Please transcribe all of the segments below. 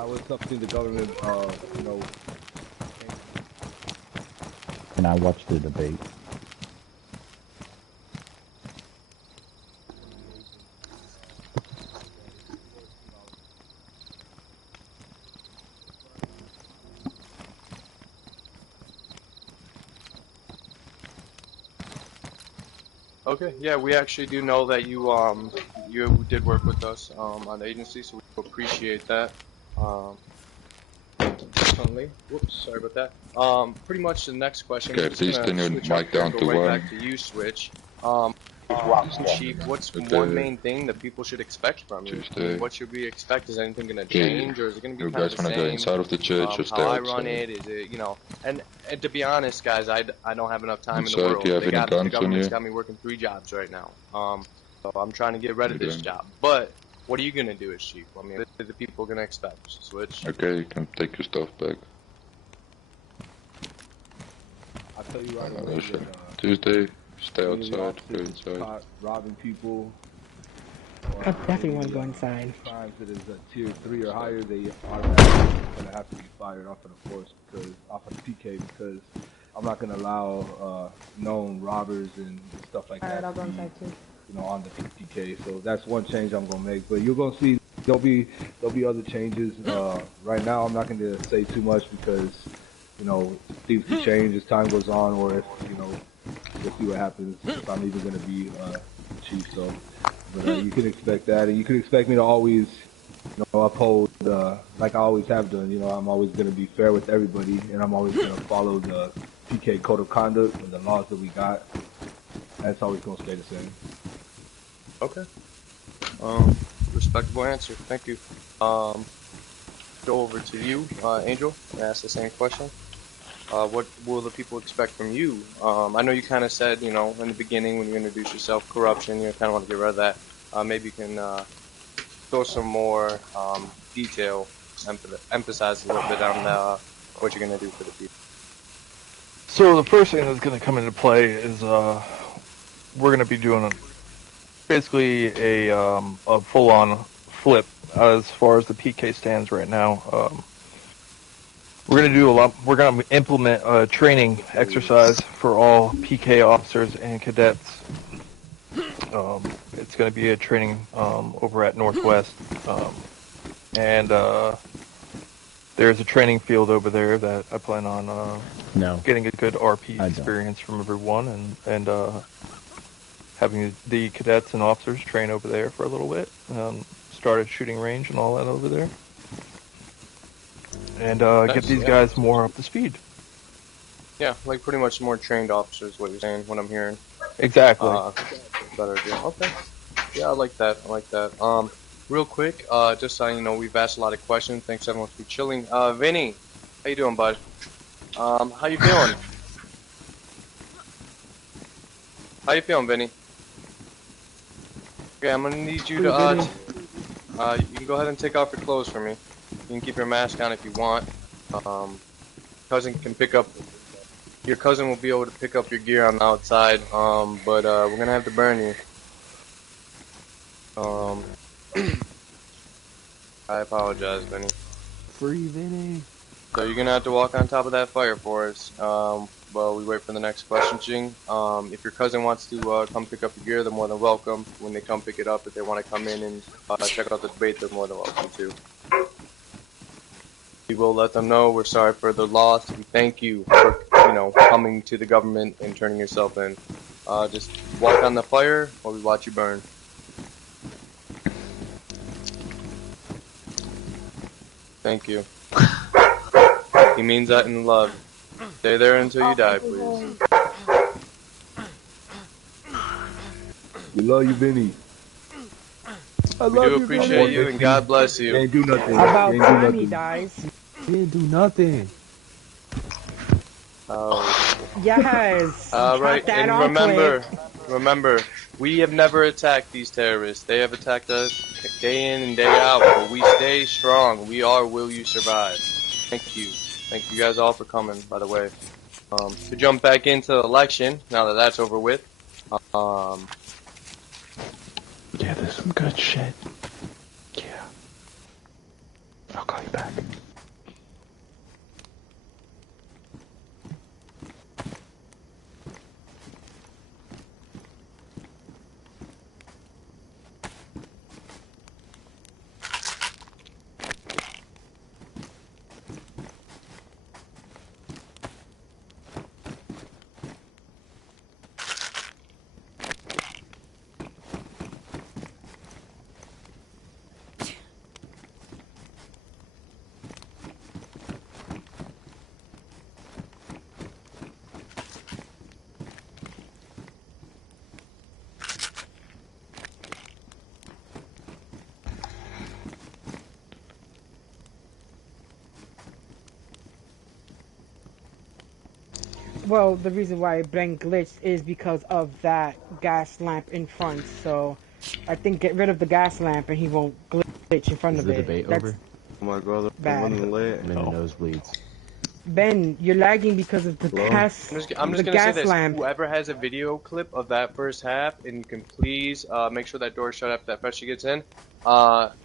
that was something the government, you know. And I watched the debate. Okay, yeah, we actually do know that you did work with us on the agency, so we appreciate that. Definitely. Whoops, sorry about that. Pretty much the next question. Okay, We're just please gonna turn your switch mic up here down and to go right 1. back to you, Switch. Chief, what's one Okay, main thing that people should expect from you? I mean, Tuesday. what should we expect? Is anything gonna Yeah, change, or is it gonna be you kind of guys the wanna go same? inside of the church or stay How I run outside? it? Is it, and to be honest, guys, I don't have enough time in the Inside, do world. you have any The guns on government's you? got me working 3 jobs right now. So I'm trying to get rid of this Okay. job. But what are you gonna do as chief? I mean, what are the people gonna expect? Switch. Okay, you can take your stuff back. I'll tell you right away that Tuesday, stay community outside, go officers inside. caught robbing people. I definitely want to go inside. Crimes that is a tier 3 or higher, they automatically gonna have to be fired off of the force off of the PK, because I'm not gonna allow known robbers and stuff like that. Alright, I'll go inside too. On the PK. So that's one change I'm gonna make. But you're gonna see there'll be other changes. Right now I'm not gonna say too much because things can change as time goes on, or if we'll see what happens if I'm even gonna be chief. So, but you can expect that, and you can expect me to always uphold like I always have done. I'm always gonna be fair with everybody, and I'm always gonna follow the PK code of conduct and the laws that we got. That's always gonna stay the same. Okay. Respectable answer. Thank you. Go over to you, Angel, and ask the same question. What will the people expect from you? I know you kind of said, in the beginning when you introduced yourself, corruption, you kind of want to get rid of that. Maybe you can throw some more detail, emphasize a little bit on what you're going to do for the people. So the first thing that's going to come into play is we're going to be doing basically a full-on flip as far as the PK stands right now. We're going to do a lot. We're going to implement a training exercise for all PK officers and cadets. It's going to be a training over at Northwest, and there's a training field over there that I plan on getting a good RP experience from everyone, and having the cadets and officers train over there for a little bit. Start a shooting range and all that over there. And get these guys more up to speed. Yeah, like pretty much more trained officers, what you're saying, what I'm hearing. Exactly. Better deal. Okay. Yeah, I like that. Real quick, just so you know, we've asked a lot of questions. Thanks everyone for chilling. Vinny, how you doing, bud? How you feeling? How you feeling, Vinny? Okay, I'm gonna need you to, you can go ahead and take off your clothes for me. You can keep your mask on if you want. Your cousin will be able to pick up your gear on the outside, but we're gonna have to burn you. I apologize, Vinny. Free Vinny. So you're gonna have to walk on top of that fire for us. While we wait for the next question, Ching. If your cousin wants to come pick up your gear, they're more than welcome. When they come pick it up, if they want to come in and check out the debate, they're more than welcome too. We will let them know we're sorry for the loss. We thank you for coming to the government and turning yourself in. Just walk on the fire while we watch you burn. Thank you. He means that in love. Stay there until you die, please. We love you, Vinny. We do appreciate you, and God bless you. Ain't do nothing. About Ain't do time nothing. he dies. He didn't do nothing. Yes. Right, That and on remember, we have never attacked these terrorists. They have attacked us day in and day out, but we stay strong. We are Will You Survive. Thank you. Thank you guys all for coming, by the way. To jump back into the election, now that that's over with, Yeah, there's some good shit. Yeah. Okay. call you back. Well, the reason why Ben glitched is because of that gas lamp in front. So, I think get rid of the gas lamp and he won't glitch in front Is of the it. debate That's over? Oh my brother, bad. I'm running late. I'm in the nosebleeds. Ben, you're lagging because of the gas. I'm just the gonna say gas this. lamp. Whoever has a video clip of that first half, and you can please make sure that door's shut after that freshie gets in.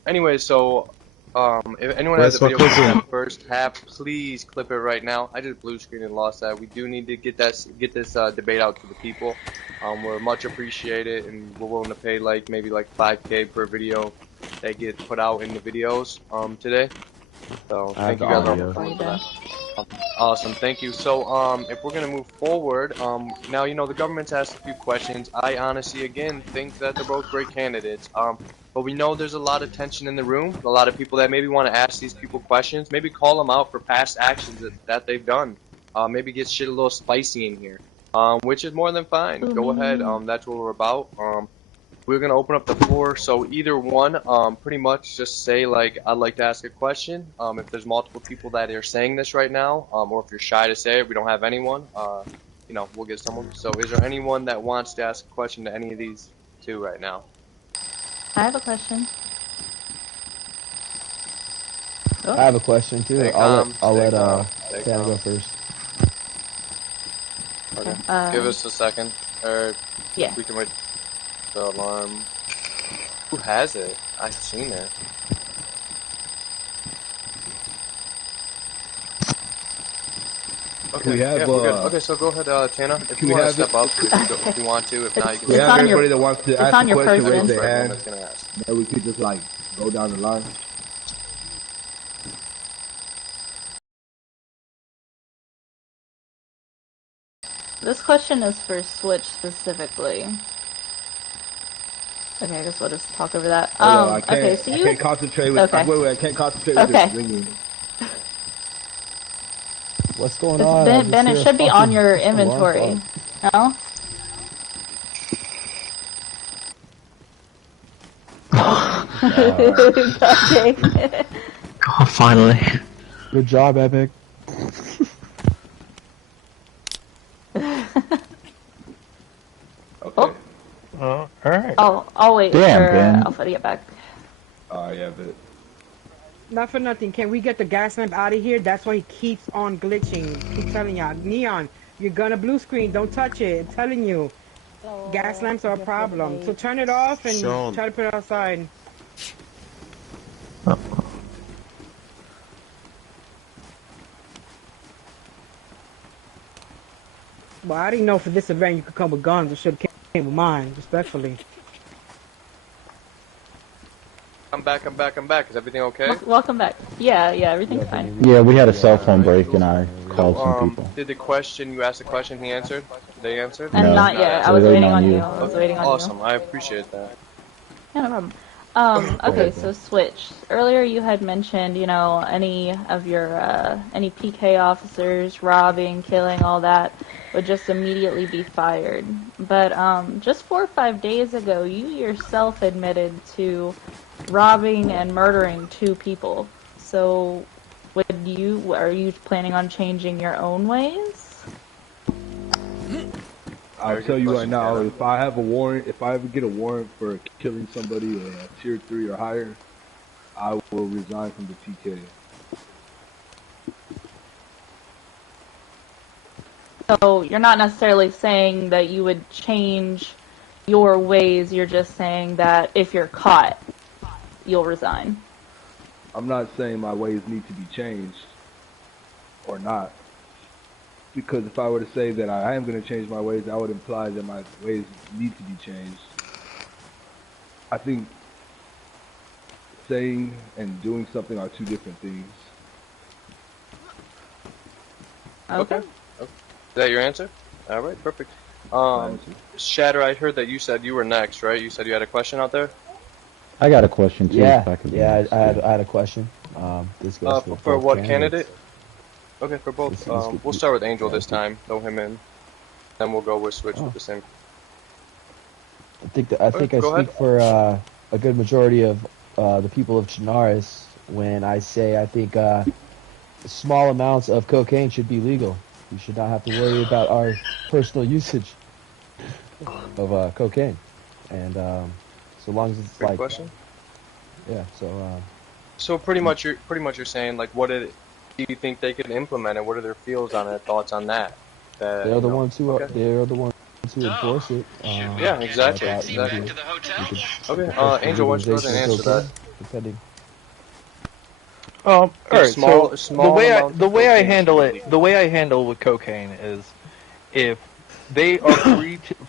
Anyway, so if anyone has a video clip of that first half, please clip it right now. I just blue screen and lost that. We do need to get this debate out to the people. We're much appreciated, and we're willing to pay maybe 5K per video that gets put out in the videos today. So thank you guys all for that. Awesome, thank you. So, if we're gonna move forward, now the government's asked a few questions. I honestly, again, think that they're both great candidates. But we know there's a lot of tension in the room. A lot of people that maybe want to ask these people questions. Maybe call them out for past actions that they've done. Maybe get shit a little spicy in here. Which is more than fine. Go ahead. That's what we're about. We're gonna open up the floor, so either one, pretty much just say I'd like to ask a question. If there's multiple people that are saying this right now, or if you're shy to say it, we don't have anyone, we'll get someone. So is there anyone that wants to ask a question to any of these two right now? I have a question. I have a question too. I'll let Tana go first. Okay. Give us a second, or yeah. we can wait. The alarm. Who has it? I've seen it. Okay, we have, yeah, we're good. Okay, so go ahead, Tana. If you want to step up, if you want to. If not, you can. We have everybody that wants to ask a question, raise their hand. That's gonna ask. Then we could just go down the line. This question is for Switch specifically. Okay, I guess we'll just talk over that. I can't, okay, so I can't concentrate with. Okay. Wait, I can't concentrate with this ringing. What's going on? Ben, it should be on your inventory. No? Okay. Oh, finally. Good job, Epic. Okay. Alright. I'll wait Damn, for Ben. Alpha to get back. Yeah, but. Not for nothing. Can we get the gas lamp out of here? That's why he keeps on glitching. Keep telling y'all, Neon, you're gonna blue screen. Don't touch it. I'm telling you. Gas lamps are a problem. So turn it off and try to put it outside. Well, I didn't know for this event you could come with guns. I should have came with mine, respectfully. I'm back. Is everything okay? Welcome back. Yeah, everything's fine. Yeah, we had a cell phone break and I called some people. Did you ask the question, he answered? They answered? And No. not yet. I was waiting on you. I was waiting on you. Awesome, I appreciate that. Yeah, no problem. Okay, so Switch. Earlier you had mentioned, any of your, any PK officers robbing, killing, all that would just immediately be fired. But, just 4 or 5 days ago, you yourself admitted to robbing and murdering 2 people. So, are you planning on changing your own ways? I'll tell you right now, if I have a warrant, if I ever get a warrant for killing somebody or a tier 3 or higher, I will resign from the PK. So you're not necessarily saying that you would change your ways, you're just saying that if you're caught, you'll resign. I'm not saying my ways need to be changed or not. Because if I were to say that I am going to change my ways, that would imply that my ways need to be changed. I think saying and doing something are two different things. Okay. Is that your answer? All right, perfect. Shatter, I heard that you said you were next, right? You said you had a question out there? I got a question too. Yeah, If I could I had a question. This goes for what candidates. candidate? Okay, for both. We'll start with Angel this time. Throw him in. Then we'll go with Switch with the same. I think I speak for a good majority of the people of Chinaris when I say I think small amounts of cocaine should be legal. We should not have to worry about our personal usage of cocaine, and so long as it's Great question. Yeah. So pretty much you're saying like what do you think they could implement it? What are their feels on it? Thoughts on that? They're the ones who enforce it. Yeah, exactly. Okay, Angel, why don't you go ahead and answer that? Depending. All right. Small The way I handle with cocaine is, if they are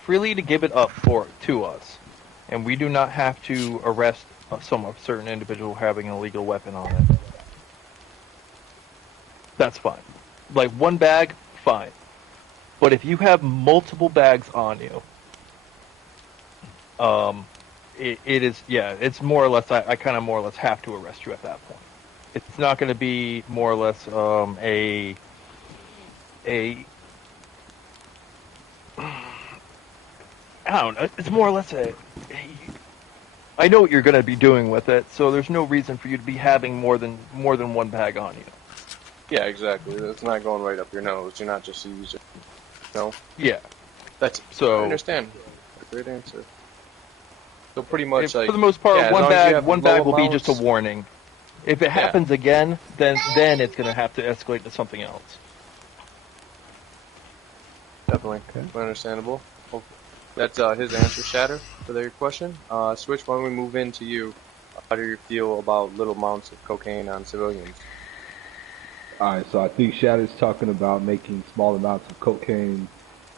freely to give it up to us, and we do not have to arrest a certain individual having an illegal weapon on it, that's fine. Like one bag, fine. But if you have multiple bags on you, it's more or less. I kind of more or less have to arrest you at that point. It's not going to be more or less I don't know. It's more or less I know what you're going to be doing with it, so there's no reason for you to be having more than one bag on you. Yeah, exactly. It's not going right up your nose. You're not just a user. No. Yeah. That's so. I understand. Great answer. So pretty much, for the most part, one bag will be just a warning. If it happens again, then it's going to have to escalate to something else. Definitely. Okay. Understandable. That's his answer, Shatter, for your question. Switch, why don't we move into you? How do you feel about little amounts of cocaine on civilians? Alright, so I think Shatter's talking about making small amounts of cocaine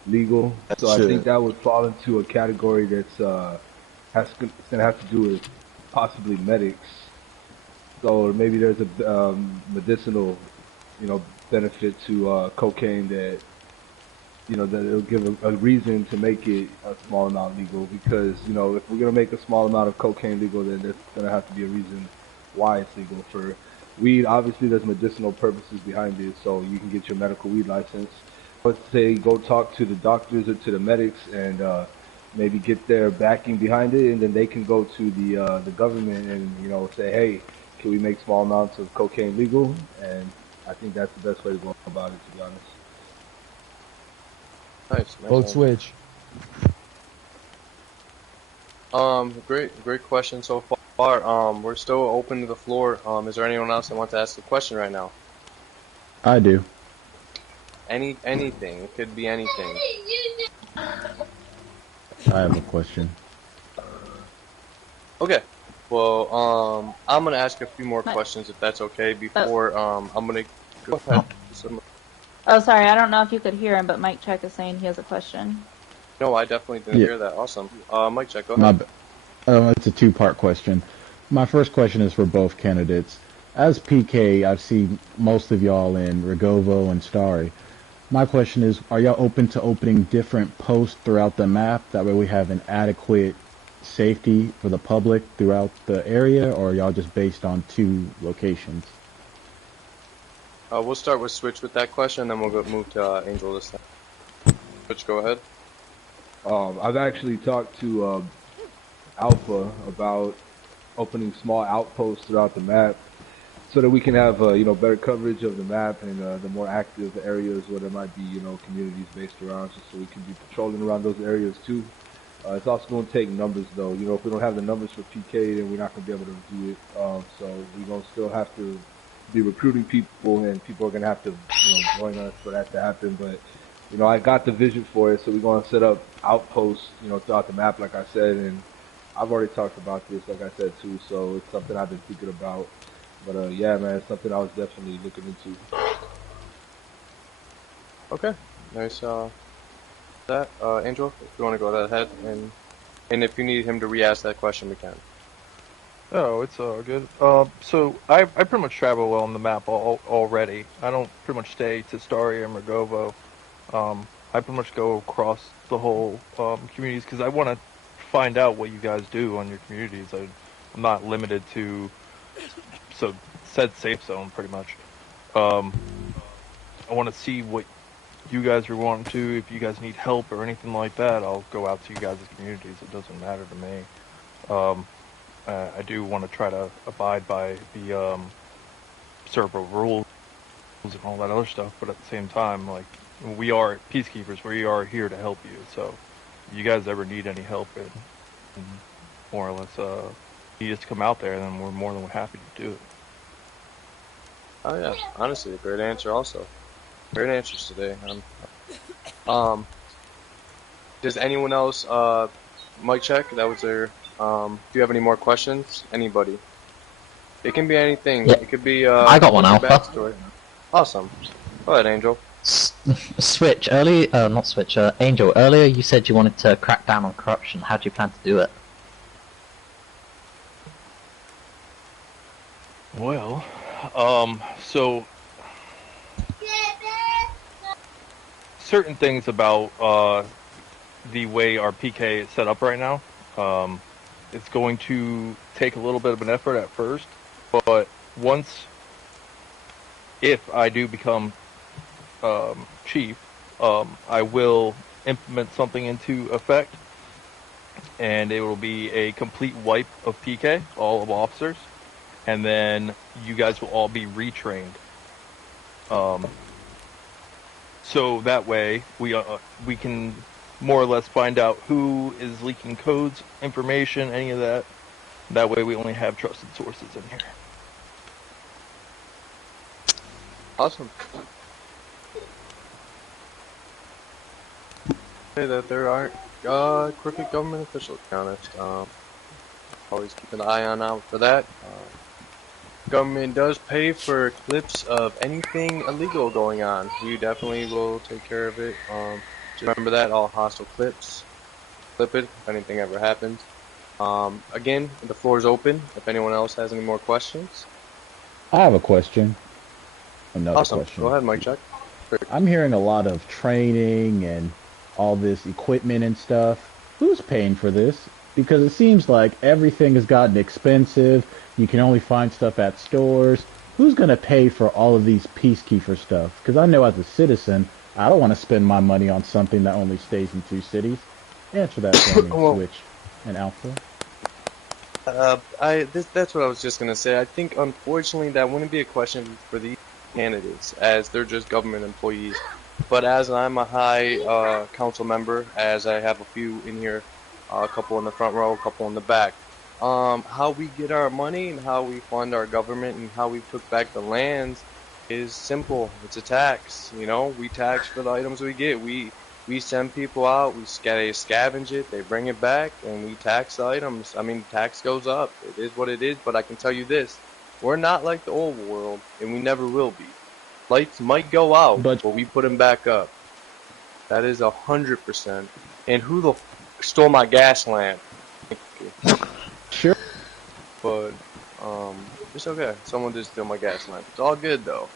legal. So I think that would fall into a category that's going to have to do with possibly medics. So maybe there's a medicinal, benefit to cocaine that, that it'll give a reason to make it a small amount legal. Because, if we're going to make a small amount of cocaine legal, then there's going to have to be a reason why it's legal. For weed, obviously there's medicinal purposes behind it, so you can get your medical weed license. Let's say go talk to the doctors or to the medics and maybe get their backing behind it, and then they can go to the government and say, hey, can we make small amounts of cocaine legal? And I think that's the best way to go about it, to be honest. Nice. Vote Switch. Great question so far. We're still open to the floor. Is there anyone else that wants to ask a question right now? I do. Anything. It could be anything. I have a question. Okay. Well, I'm gonna ask a few more questions if that's okay before I'm gonna go ahead. Oh, sorry. I don't know if you could hear him, but Mike Check is saying he has a question. No, I definitely didn't hear that. Awesome. Mike Check, go ahead. It's a two-part question. My first question is for both candidates. As PK, I've seen most of y'all in Rigovo and Starry. My question is, are y'all open to opening different posts throughout the map? That way we have an adequate safety for the public throughout the area, or are y'all just based on 2 locations? We'll start with Switch with that question, and then we'll move to Angel this time. Switch, go ahead. I've actually talked to Alpha about opening small outposts throughout the map, so that we can have better coverage of the map and the more active areas where there might be communities based around, just so we can be patrolling around those areas too. It's also going to take numbers though. If we don't have the numbers for PK, then we're not going to be able to do it. So we're going to still have to be recruiting people, and people are going to have to join us for that to happen. But I got the vision for it, so we're going to set up outposts throughout the map, like I said, and I've already talked about this, like I said too. So it's something I've been thinking about. But yeah, man, it's something I was definitely looking into. Okay, nice. That Angel, if you want to go ahead and if you need him to re-ask that question, we can. Oh, it's all good. So I pretty much travel on the map already. I don't pretty much stay to Stari and Rogovo. I pretty much go across the whole communities because I want to find out what you guys do on your communities. I'm not limited to said safe zone pretty much. I want to see what you guys are wanting to. If you guys need help or anything like that, I'll go out to you guys' communities. It doesn't matter to me. I do want to try to abide by the server rules and all that other stuff, but at the same time, like, we are peacekeepers. We are here to help you. So, if you guys ever need any help and more or less need us to come out there, then we're more than happy to do it. Oh yeah, honestly, a great answer. Also, great answers today. Does anyone else mic check? That was their. Do you have any more questions? Anybody? It can be anything. Yeah. It could be. I got one, your Alpha. backstory. Awesome. Go ahead, Angel. Switch, not Switch, Angel, earlier you said you wanted to crack down on corruption. How do you plan to do it? Well, so certain things about the way our PK is set up right now, it's going to take a little bit of an effort at first, but if I do become chief, I will implement something into effect, and it will be a complete wipe of PK, all of officers, and then you guys will all be retrained. So that way we can more or less find out who is leaking codes, information, any of that. That way we only have trusted sources in here. Awesome. Say that there aren't crooked government officials, to be honest. Always keep an eye out for that. Government does pay for clips of anything illegal going on. We definitely will take care of it. Just remember that, all hostile clips, clip it if anything ever happens. Again, the floor is open if anyone else has any more questions. I have a question. Another Awesome. question. Go ahead, Mike Check. I'm hearing a lot of training and all this equipment and stuff. Who's paying for this? Because it seems like everything has gotten expensive. You can only find stuff at stores. Who's going to pay for all of these peacekeeper stuff? Because I know as a citizen, I don't want to spend my money on something that only stays in 2 cities. Answer that for me, Switch and Alpha. That's what I was just gonna say. I think unfortunately that wouldn't be a question for the candidates, as they're just government employees. But as I'm a high council member, as I have a few in here, a couple in the front row, a couple in the back, how we get our money and how we fund our government and how we took back the lands is simple. It's a tax. You know, we tax for the items we get. We send people out, they scavenge it, they bring it back, and we tax the items. I mean, tax goes up. It is what it is, but I can tell you this. We're not like the old world, and we never will be. Lights might go out, but we put them back up. That is 100%. And who the stole my gas lamp? Sure. But, it's okay. Someone did steal my gas lamp. It's all good, though.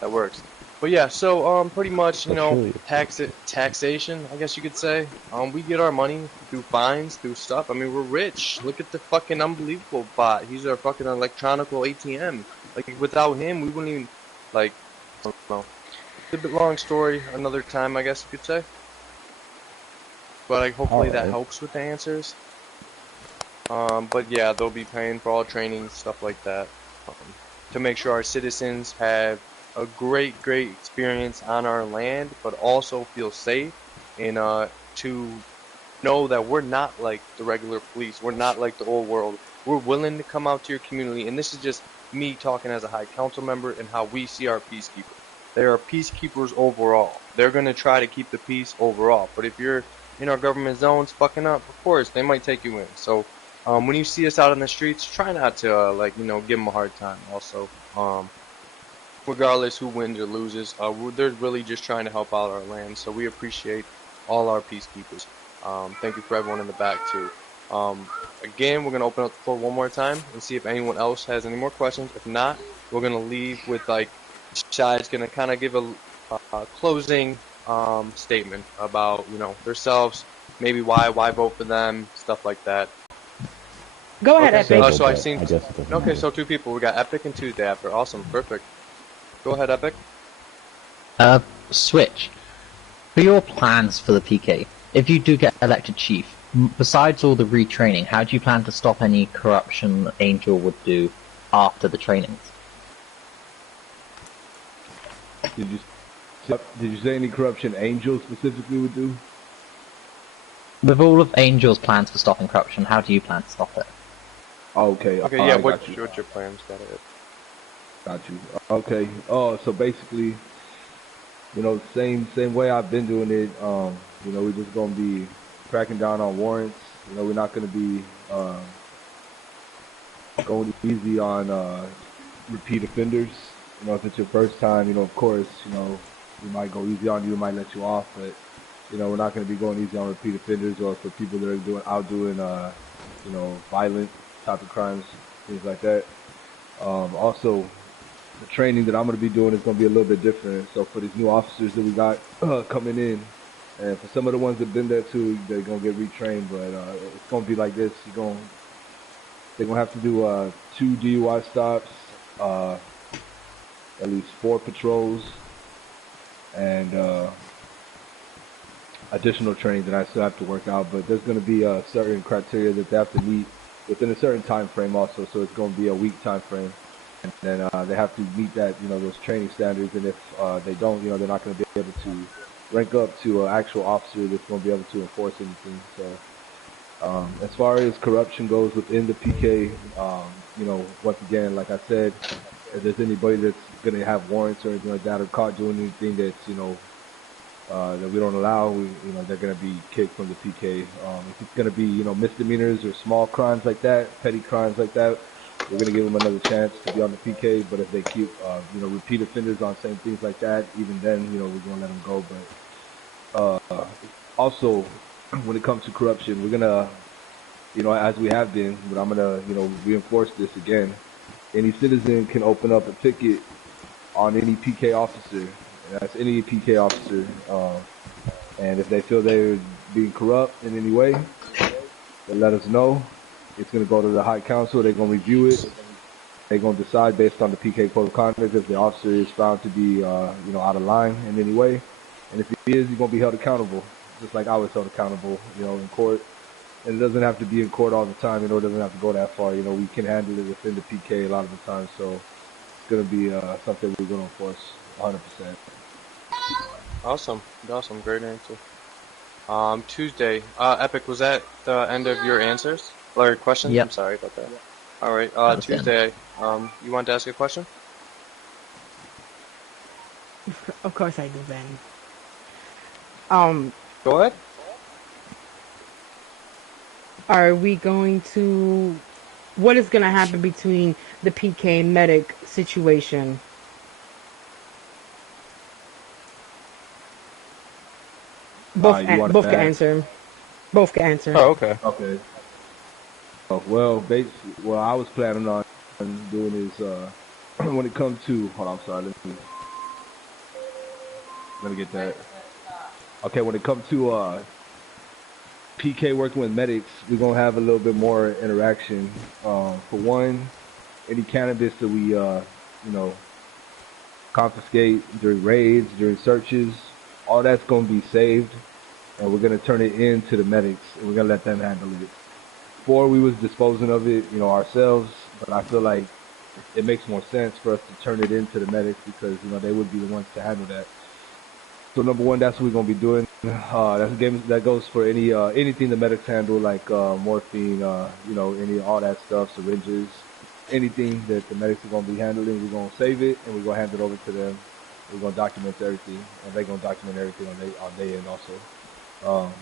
That works. But yeah, so pretty much, you know, taxation, I guess you could say. We get our money through fines, through stuff. I mean, we're rich. Look at the fucking unbelievable bot. He's our fucking electronical ATM. Like, without him, we wouldn't even, like, I don't know. It's a bit long story, another time, I guess you could say. But hopefully that helps with the answers. But yeah, they'll be paying for all training, stuff like that, to make sure our citizens have a great experience on our land, but also feel safe and to know that we're not like the regular police. We're not like the old world. We're willing to come out to your community, and this is just me talking as a high council member and how we see our peacekeepers. They are peacekeepers overall. They're going to try to keep the peace overall. But if you're in our government zones fucking up, of course, they might take you in. So When you see us out on the streets, try not to give them a hard time. Also, regardless who wins or loses, they're really just trying to help out our land. So we appreciate all our peacekeepers. Thank you for everyone in the back too. Again, we're gonna open up the floor one more time and see if anyone else has any more questions. If not, we're gonna leave with Shai's gonna kind of give a closing statement about themselves, maybe why vote for them, stuff like that. Go ahead, Okay, Epic. so I've seen. Okay, so 2 people. We got Epic and Tuesday after. Awesome, perfect. Go ahead, Epic. Switch. For your plans for the PK, if you do get elected chief, besides all the retraining, how do you plan to stop any corruption Angel would do after the trainings? Did you say any corruption Angel specifically would do? With all of Angel's plans for stopping corruption, how do you plan to stop it? Okay. Okay, yeah. What's your plans? Got you. Okay. Oh, so basically, same way I've been doing it. We're just gonna be cracking down on warrants. We're not gonna be going easy on repeat offenders. If it's your first time, of course, we might go easy on you, we might let you off, but we're not gonna be going easy on repeat offenders or for people that are doing violent type of crimes, things like that. Also, the training that I'm going to be doing is going to be a little bit different. So for these new officers that we got coming in, and for some of the ones that have been there too, they're going to get retrained. But it's going to be like this. They're going to have to do 2 DUI stops, at least 4 patrols, and additional training that I still have to work out. But there's going to be certain criteria that they have to meet within a certain time frame also. So it's going to be a week time frame. And then they have to meet that, those training standards. And if they don't, they're not going to be able to rank up to an actual officer that's going to be able to enforce anything. So as far as corruption goes within the PK, once again, like I said, if there's anybody that's going to have warrants or anything like that or caught doing anything that's, that we don't allow, they're going to be kicked from the PK. If it's going to be, misdemeanors or small crimes like that, petty crimes like that, we're going to give them another chance to be on the PK. But if they keep, repeat offenders on same things like that, even then, we're going to let them go. But also, when it comes to corruption, we're going to, as we have been, but I'm going to, reinforce this again. Any citizen can open up a ticket on any PK officer. That's any PK officer. And if they feel they're being corrupt in any way, they let us know. It's going to go to the High Council. They're going to review it. They're going to decide based on the PK code of conduct if the officer is found to be, out of line in any way. And if he is, he's going to be held accountable, just like I was held accountable, in court. And it doesn't have to be in court all the time. It doesn't have to go that far. We can handle it within the PK a lot of the time. So it's going to be something we're going to enforce 100%. Awesome. Great answer. Tuesday. Epic, was that the end of your answers? Or questions? Yep. I'm sorry about that. All right. Tuesday. You want to ask a question? Of course I do, Ben. Go ahead. Are we going to... What is going to happen between the PK medic situation? Both can answer. Both can answer. Oh, okay. Okay. Well, I was planning on doing is when it comes to. Hold on, I'm sorry. Let me get that. Okay, when it comes to PK working with medics, we're gonna have a little bit more interaction. For one, any cannabis that we confiscate during raids, during searches, all that's gonna be saved, and we're gonna turn it into the medics, and we're gonna let them handle it. Before we was disposing of it, ourselves, but I feel like it makes more sense for us to turn it into the medics because they would be the ones to handle that. So number one, that's what we're gonna be doing. That's a game that goes for anything the medics handle, like morphine, all that stuff, syringes, anything that the medics are gonna be handling. We're gonna save it and we're gonna hand it over to them. We're gonna document everything, and they're gonna document everything on their end also.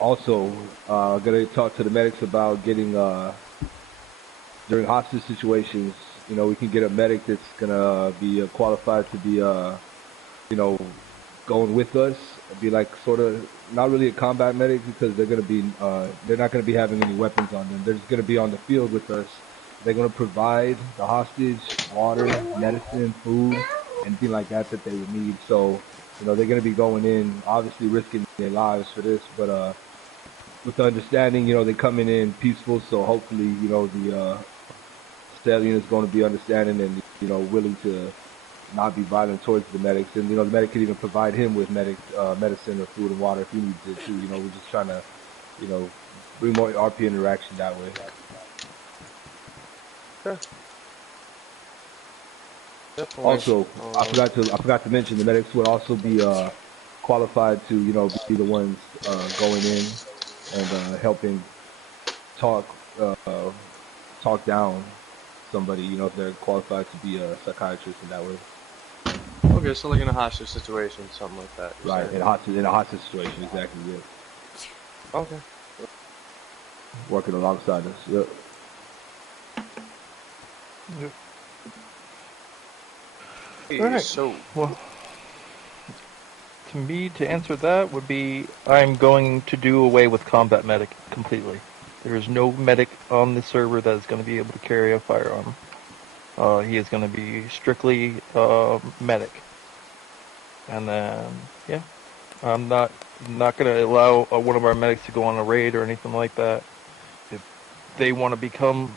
Also, gonna talk to the medics about getting during hostage situations. You know, we can get a medic that's gonna be qualified to be you know, going with us. Be like sort of not really a combat medic because they're not gonna be having any weapons on them. They're just gonna be on the field with us. They're gonna provide the hostage water, medicine, food, anything like that that they would need. So, you know, they're gonna be going in, obviously risking their lives for this, but with the understanding, you know, they're coming in peaceful. So hopefully, you know, the stallion is going to be understanding and, you know, willing to not be violent towards the medics, and you know the medic could even provide him with medicine or food and water if he needs it too. You know, we're just trying to, you know, bring more RP interaction that way. Sure. Also, I forgot to mention the medics would also be qualified to, you know, be the ones going in and helping talk talk down somebody. You know, if they're qualified to be a psychiatrist in that way. Okay, so like in a hostage situation, something like that. Right, in a hostage situation, exactly, yeah. Okay. Working alongside us, yep. Hey, Alright, so, well, to me, to answer that would be, I'm going to do away with combat medic completely. There is no medic on the server that is going to be able to carry a firearm. He is going to be strictly medic. And then, yeah, I'm not going to allow one of our medics to go on a raid or anything like that. If they want to become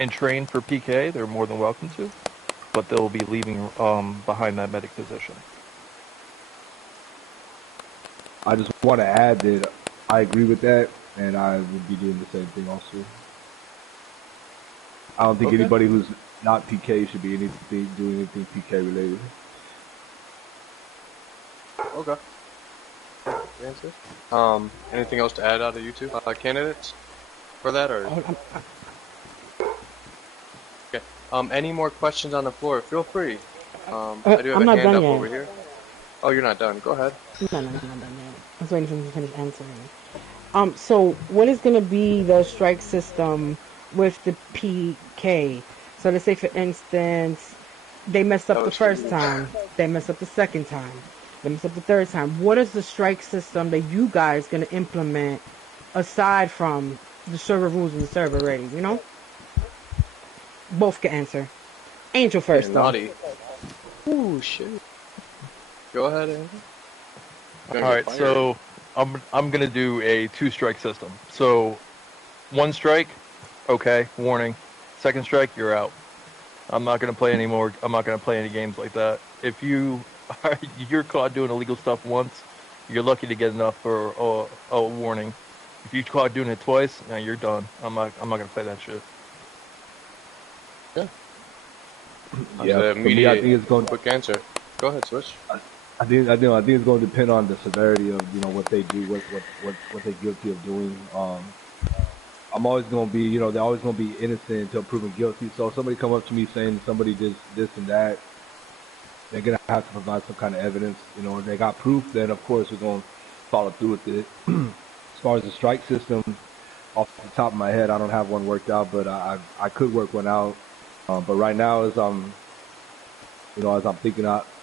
and train for PK, they're more than welcome to, but they'll be leaving behind that medic position. I just want to add that I agree with that, and I would be doing the same thing also. I don't think anybody who's not PK should be doing anything PK related. okay. Good answer. Anything else to add out of you two candidates for that, or? Okay. Any more questions on the floor? Feel free. I do have a hand up over here. Oh, you're not done. Go ahead. No, I'm not done yet. I was waiting for him to finish answering. So what is going to be the strike system with the PK? So let's say, for instance, they messed up the first time, they messed up the second time, they messed up the third time. What is the strike system that you guys going to implement aside from the server rules and the server ratings, you know? Both can answer. Angel first, though. Naughty. Ooh, shit. Go ahead, Angel. Alright, so I'm gonna do a 2-strike system. So 1 strike, okay, warning. 2nd strike, you're out. I'm not gonna play anymore. I'm not gonna play any games like that. If you're caught doing illegal stuff once, you're lucky to get enough for a warning. If you're caught doing it twice, now you're done. I'm not gonna play that shit. Yeah. Yeah, for me, I think it's going. Quick answer. Go ahead, Switch. I think it's going to depend on the severity of, you know, what they do, what they're guilty of doing. I'm always going to be, you know, they're always going to be innocent until proven guilty. So if somebody come up to me saying somebody did this and that, they're going to have to provide some kind of evidence. You know, if they got proof, then of course we're going to follow through with it. As far as the strike system, off the top of my head, I don't have one worked out, but I could work one out. But right now, as I'm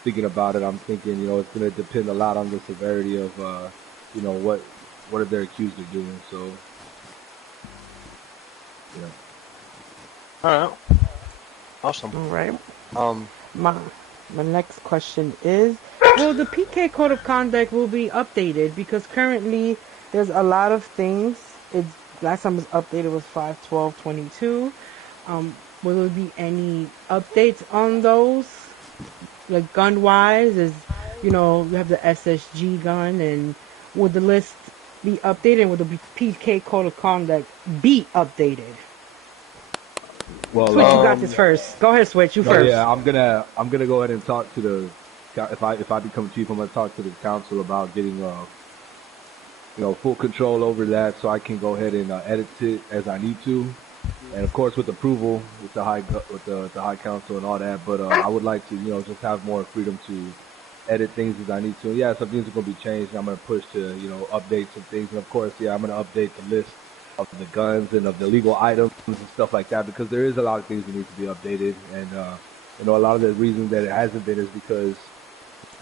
thinking about it, I'm thinking, you know, it's going to depend a lot on the severity of, you know, what are they accused of doing. So, yeah. All right. Awesome. All right. My next question is, well, the PK code of conduct will be updated because currently there's a lot of things. Last time it was updated was 5/12/22. Will there be any updates on those? Like gun-wise, you know, you have the SSG gun, and would the list be updated? And would the PK code of conduct be updated? Well, Switch, you got this first. Go ahead, Switch. You first. Yeah, I'm gonna go ahead and talk to the. If I become chief, I'm gonna talk to the council about getting you know, full control over that, so I can go ahead and edit it as I need to, and of course with approval with the high council and all that. But I would like to, you know, just have more freedom to edit things as I need to. And yeah, some things are gonna be changed. And I'm gonna push to update some things. And of course, yeah, I'm gonna update the list of the guns and of the legal items and stuff like that because there is a lot of things that need to be updated. And a lot of the reason that it hasn't been is because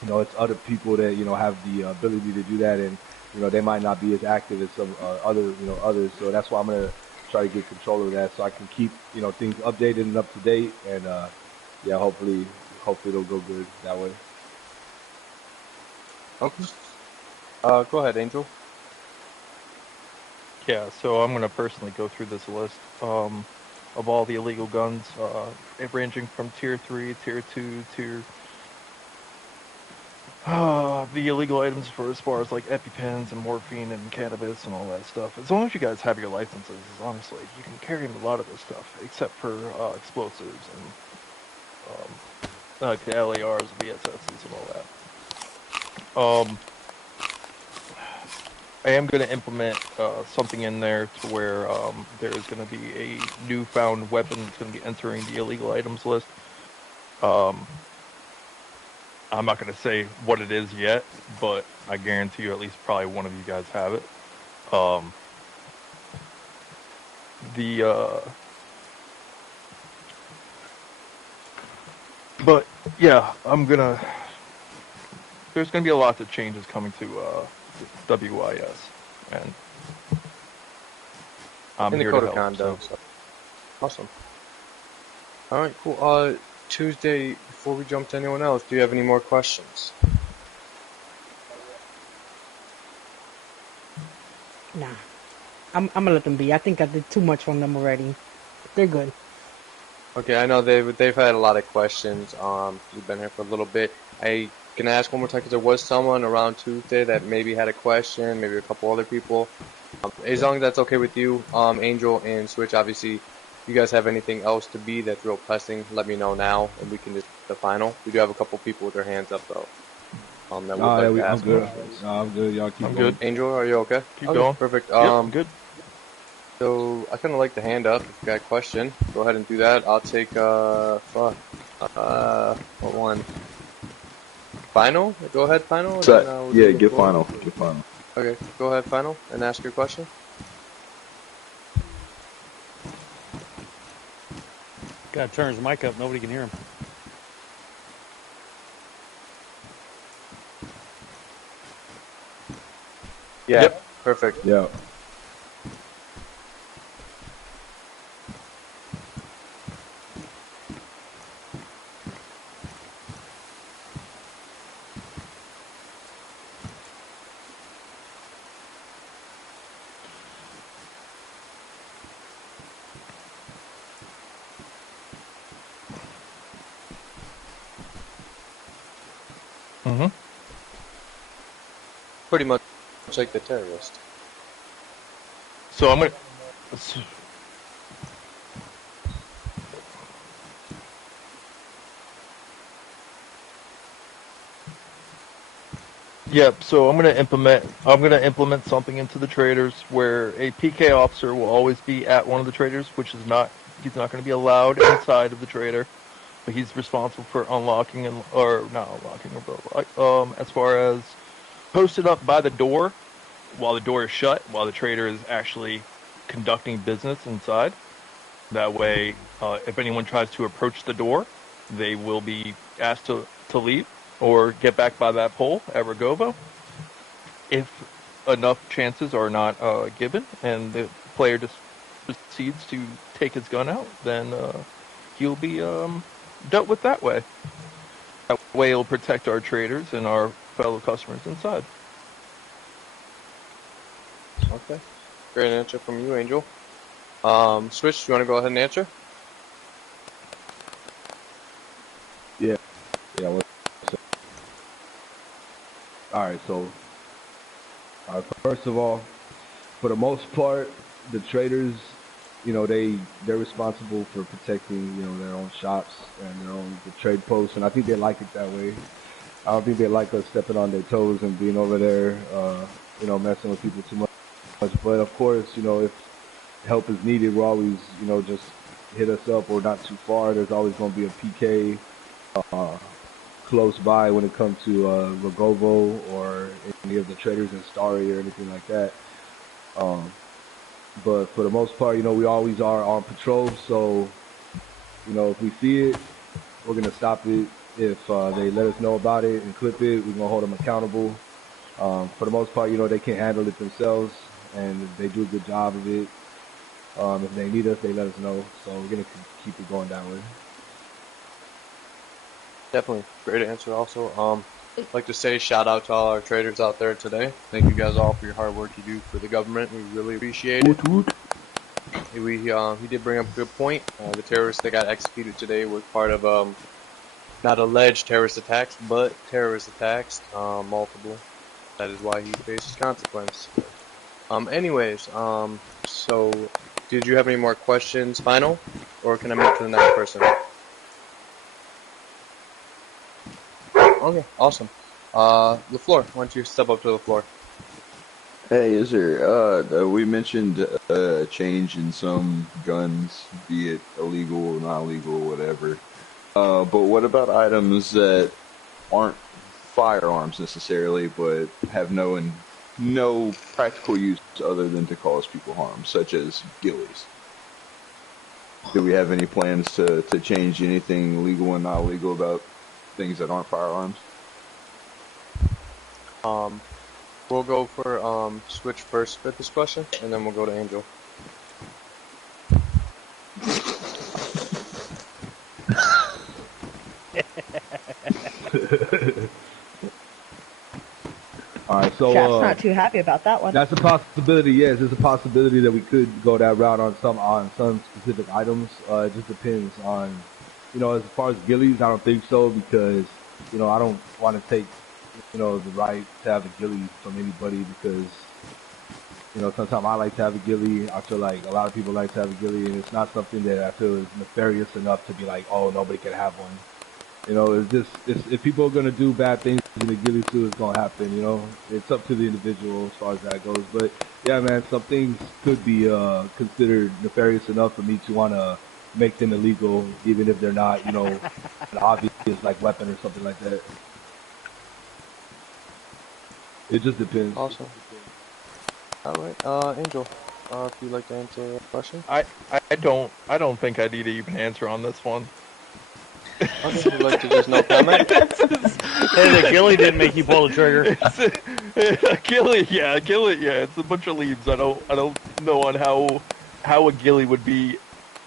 it's other people that have the ability to do that, and they might not be as active as some others. So that's why I'm gonna try to get control of that, so I can keep things updated and up to date, and yeah, hopefully it'll go good that way. Okay. Go ahead, Angel. Yeah, so I'm gonna personally go through this list of all the illegal guns, ranging from tier 3, tier 2, tier the illegal items for as far as like EpiPens and morphine and cannabis and all that stuff. As long as you guys have your licenses, honestly, you can carry a lot of this stuff, except for explosives and like the LARs, VSSs, and all that. I am going to implement something in there to where there's going to be a newfound weapon that's going to be entering the illegal items list. I'm not going to say what it is yet, but I guarantee you at least probably one of you guys have it. But yeah, there's going to be a lot of changes coming to WIS, and I'm in the here code to of help. conduct. So. Awesome. All right, cool. Tuesday, before we jump to anyone else, do you have any more questions? Nah. I'm gonna let them be. I think I did too much on them already. They're good. Okay, I know they've had a lot of questions. You've been here for a little bit. I can ask one more time because there was someone around Tuesday that maybe had a question, maybe a couple other people. As long as that's okay with you, Angel and Switch, obviously, you guys have anything else to be that's real pressing, let me know now, and we can just the final. We do have a couple people with their hands up though. That would like to ask questions. I'm good. Y'all keep I'm going. good. Angel, are you okay? Keep going. Perfect. Yep, I'm good. So I kind of like the hand up. If you got a question, go ahead and do that. I'll take what one? Final? Go ahead, final. So, yeah, get final. Get final. Okay, go ahead, final, and ask your question. Gotta turn his mic up. Nobody can hear him. Yeah, Yep. Perfect. Yeah. Mm-hmm. Pretty much like the terrorist. So I'm gonna. Yep. So I'm gonna implement something into the traders where a PK officer will always be at one of the traders, which is not he's not going to be allowed inside of the trader, but he's responsible for unlocking or not unlocking as far as posted up by the door while the door is shut, while the trader is actually conducting business inside. That way, if anyone tries to approach the door, they will be asked to leave or get back by that pole at Ragovo. If enough chances are not given and the player just proceeds to take his gun out, then he'll be dealt with that way. That way it'll protect our traders and our fellow customers inside. Okay. Great answer from you, Angel. Switch, you want to go ahead and answer? Yeah. Alright, so first of all, for the most part, the traders, they're responsible for protecting, their own shops and their own the trade posts, and I think they like it that way. I don't think they like us stepping on their toes and being over there, messing with people too much. But of course, if help is needed, we're always, just hit us up or not too far. There's always going to be a PK close by when it comes to Rogovo or any of the traders in Starry or anything like that. But for the most part, we always are on patrol. So, if we see it, we're gonna stop it. If they let us know about it and clip it, we're gonna hold them accountable. For the most part, they can't handle it themselves, and they do a good job of it. If they need us, they let us know. So we're gonna keep it going that way. Definitely. Great answer also. I'd like to say shout out to all our traders out there today. Thank you guys all for your hard work you do for the government. We really appreciate it. He did bring up a good point. The terrorists that got executed today were part of not alleged terrorist attacks, but terrorist attacks, multiple. That is why he faces consequence. Anyways, so did you have any more questions, final, or can I move to the next person? Okay, awesome. LaFleur, why don't you step up to the floor? Hey, is there, we mentioned a change in some guns, be it illegal or not legal, whatever. But what about items that aren't firearms necessarily, but have no practical use other than to cause people harm, such as ghillies? Do we have any plans to change anything legal and not legal about things that aren't firearms? We'll go for Switch first with this question, and then we'll go to Angel. All right, so Chap's not too happy about that one. that's a possibility. Yes, it's a possibility that we could go that route on some specific items. It just depends on, as far as ghillies, I don't think so because, I don't want to take, the right to have a ghillie from anybody because, sometimes I like to have a ghillie. I feel like a lot of people like to have a ghillie, and it's not something that I feel is nefarious enough to be like, oh, nobody can have one. If people are gonna do bad things in the ghillie too, it's gonna happen. It's up to the individual as far as that goes. But yeah, man, some things could be considered nefarious enough for me to want to make them illegal, even if they're not, an obvious like weapon or something like that. It just depends. Awesome. All right, Angel, if you'd like to answer the question. I don't think I need to even answer on this one. Okay, you'd like to just no comment? Hey, the ghillie didn't make you pull the trigger. A ghillie, yeah. It's a bunch of leaves. I don't know on how a ghillie would be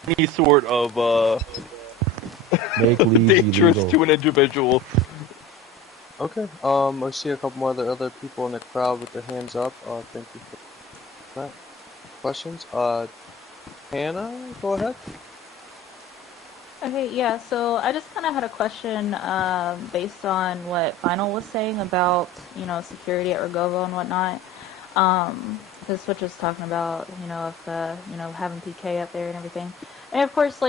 any sort of dangerous illegal to an individual. Okay. I see a couple more other people in the crowd with their hands up. Thank you for that. Questions? Hannah, go ahead. Okay, yeah, so I just kind of had a question based on what Final was saying about, security at Rogovo and whatnot. Because Switch was talking about, if, having PK up there and everything. And of course,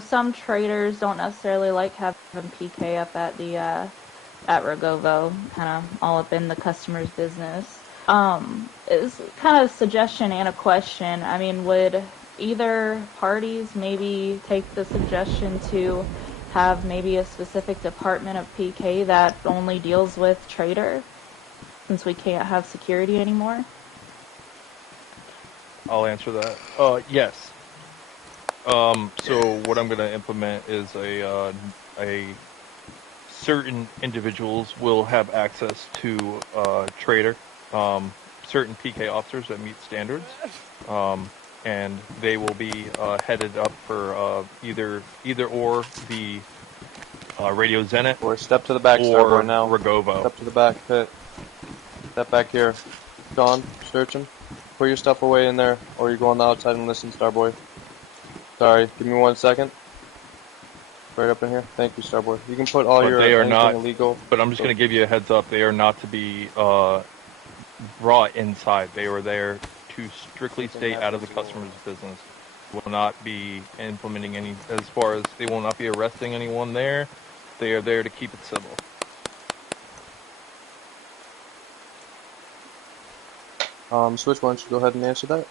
some traders don't necessarily like having PK up at the, at Rogovo, kind of all up in the customer's business. It's kind of a suggestion and a question. I mean, would either parties maybe take the suggestion to have maybe a specific department of PK that only deals with trader, since we can't have security anymore? I'll answer that. Yes. So what I'm going to implement is a certain individuals will have access to trader, certain PK officers that meet standards. And they will be headed up for either or the Radio Zenit or step to the back, or Starboy now. Rogovo. Step to the back, pit. Step back here. Don, search him. Put your stuff away in there, or you go on the outside and listen, Starboy. Sorry, give me 1 second. Right up in here. Thank you, Starboy. You can put all your they are not illegal. But I'm just going to give you a heads up. They are not to be brought inside. They were there to strictly stay out of the customer's business. Will not be implementing any, as far as they will not be arresting anyone there. They are there to keep it civil. Switch, why don't you go ahead and answer that?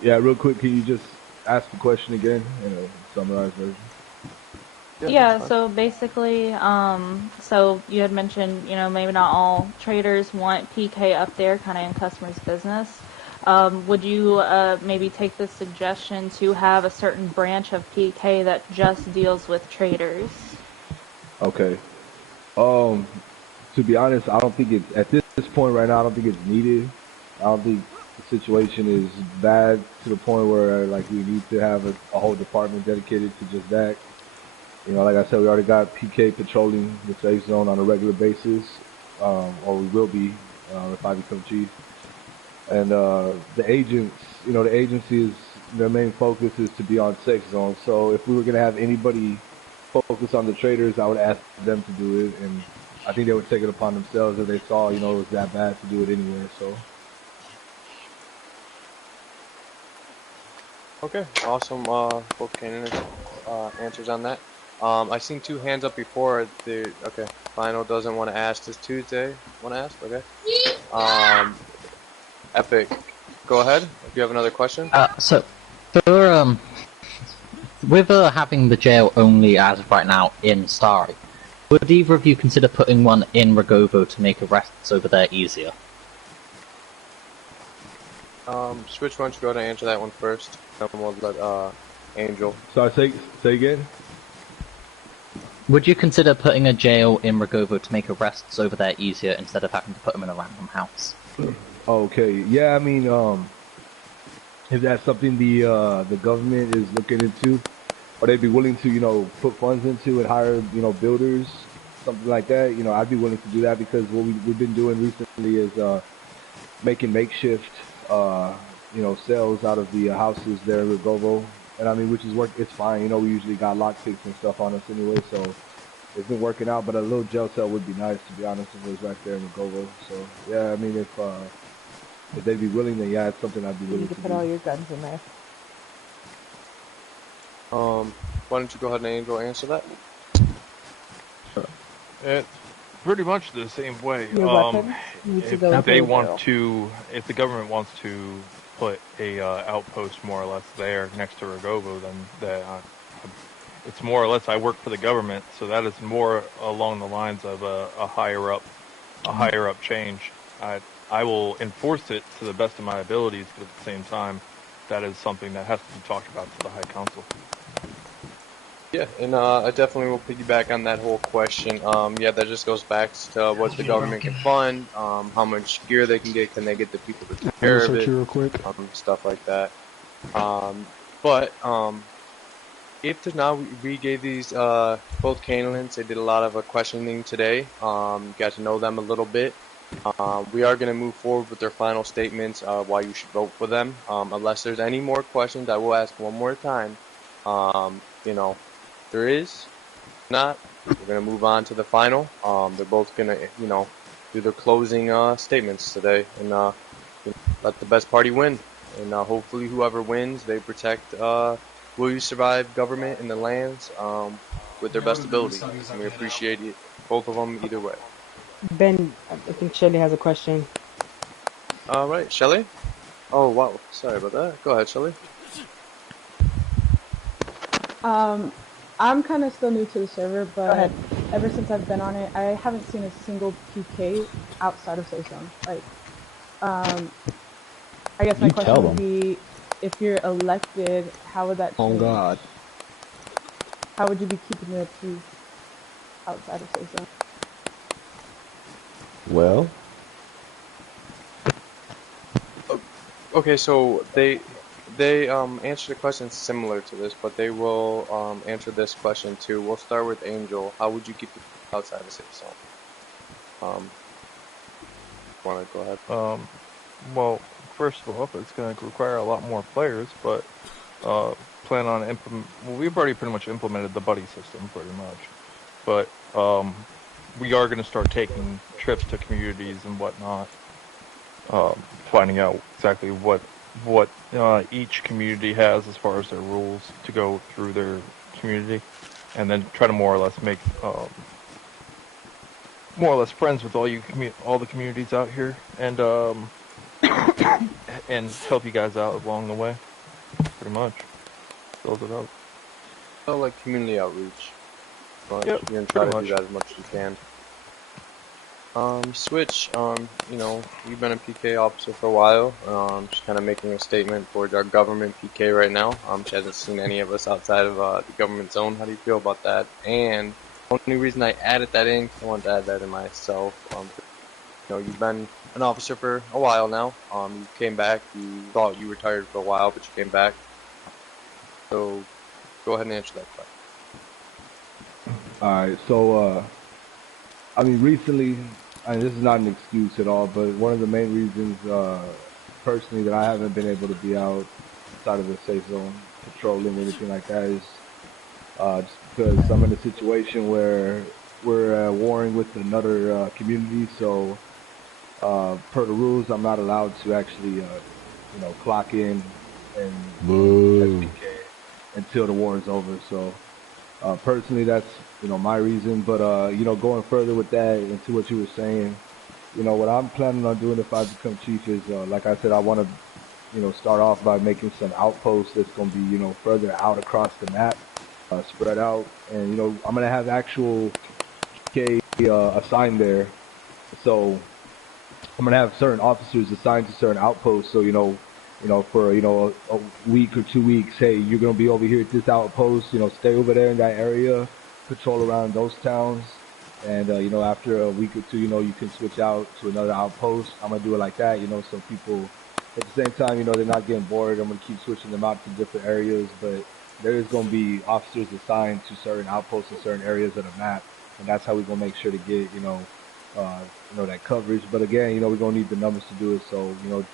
Yeah, real quick, can you just ask the question again in a summarized version? Yeah, so basically, so you had mentioned, you know, maybe not all traders want PK up there kind of in customers' business. Would you maybe take this suggestion to have a certain branch of PK that just deals with traders? Okay. To be honest, I don't think it's at this point right now. I don't think it's needed. I don't think the situation is bad to the point where like we need to have a whole department dedicated to just that. You know, like I said, we already got PK patrolling the safe zone on a regular basis, or we will be if I become chief. And the agents, you know, the agency is their main focus is to be on safe zone. So if we were gonna have anybody focus on the traders, I would ask them to do it, and I think they would take it upon themselves if they saw, you know, it was that bad to do it anyway. So. Okay, awesome. Both candidates answers on that. I seen 2 hands up before. Okay, Final doesn't want to ask this Tuesday. Want to ask? Okay. Epic, go ahead. If you have another question. So, for with having the jail only as of right now in Starry, would either of you consider putting one in Rogovo to make arrests over there easier? Switch, why don't you go ahead and answer that one first, then we'll let Angel. So I say again. Would you consider putting a jail in Rogovo to make arrests over there easier instead of having to put them in a random house? Okay, yeah, I mean, if that's something the government is looking into, or they'd be willing to, you know, put funds into and hire, you know, builders, something like that, you know, I'd be willing to do that because what we've been doing recently is making makeshift, you know, cells out of the houses there in Rigovo. And I mean, which is it's fine. You know, we usually got lockpicks and stuff on us anyway, so it's been working out. But a little jail cell would be nice, to be honest, if it was right there in Rigovo. So yeah, I mean, if they'd be willing, then yeah, it's something I'd be willing to put do. all your guns in there. Why don't you go ahead and Angel answer that? It's pretty much the same way. Your weapons need to go If they with want to, if the government wants to put a outpost more or less there next to Rogovo, then it's more or less I work for the government, so that is more along the lines of a higher up change. I will enforce it to the best of my abilities, but at the same time, that is something that has to be talked about to the High Council. Yeah, and I definitely will piggyback on that whole question. Yeah, that just goes back to what the government can fund, how much gear they can they get the people to take care of it, real quick. Stuff like that. But if there's not, we gave these both candidates, they did a lot of questioning today. Got to know them a little bit. We are going to move forward with their final statements, why you should vote for them. Unless there's any more questions, I will ask one more time. You know, there is not. We're going to move on to the final. They're both going to, you know, do their closing statements today and let the best party win. And hopefully whoever wins, they protect Will You Survive government and the lands with their best ability. And we appreciate it, both of them either way. Ben, I think Shelly has a question. All right, Shelly? Oh, wow. Sorry about that. Go ahead, Shelly. I'm kind of still new to the server, but ever since I've been on it, I haven't seen a single PK outside of Safe Zone. Like, I guess my question would be, if you're elected, how would that change? Oh God. How would you be keeping the peace outside of Safe Zone? Well. Okay, so they answer the question similar to this, but they will answer this question too. We'll start with Angel. How would you keep it outside of Safe Zone? Want to go ahead? Well, first of all, it's going to require a lot more players, but plan on well, we've already pretty much implemented the buddy system pretty much, but we are going to start taking trips to communities and whatnot, finding out exactly what each community has as far as their rules to go through their community, and then try to more or less make more or less friends with all the communities out here, and and help you guys out along the way, pretty much. Build it up. So like community outreach. But Yep, you're gonna try to pretty do much. that as much as you can. Switch, you know, you've been a PK officer for a while. She's kind of making a statement towards our government PK right now. She hasn't seen any of us outside of the government zone. How do you feel about that? And the only reason I added that in, 'cause I wanted to add that in myself. You know, you've been an officer for a while now. You came back. You thought you retired for a while, but you came back. So go ahead and answer that question. Alright, so, I mean, recently, and this is not an excuse at all, but one of the main reasons, personally, that I haven't been able to be outside of the safe zone, patrolling, anything like that, is just because I'm in a situation where we're warring with another community, so per the rules, I'm not allowed to actually, you know, clock in and SPK until the war is over. So personally, that's, you know, my reason. But you know, going further with that into what you were saying, you know, what I'm planning on doing if I become chief is, like I said, I want to, you know, start off by making some outposts that's going to be, you know, further out across the map, spread out, and you know, I'm gonna have actual PK assigned there. So I'm gonna have certain officers assigned to certain outposts. So you know, for a week or 2 weeks, hey, you're gonna be over here at this outpost. You know, stay over there in that area, patrol around those towns, and you know, after a week or two, you know, you can switch out to another outpost. I'm gonna do it like that, you know, so people at the same time, you know, they're not getting bored. I'm gonna keep switching them out to different areas, but there is gonna be officers assigned to certain outposts in certain areas of the map, and that's how we're gonna make sure to get, you know, that coverage. But again, you know, we're gonna need the numbers to do it. So, you know,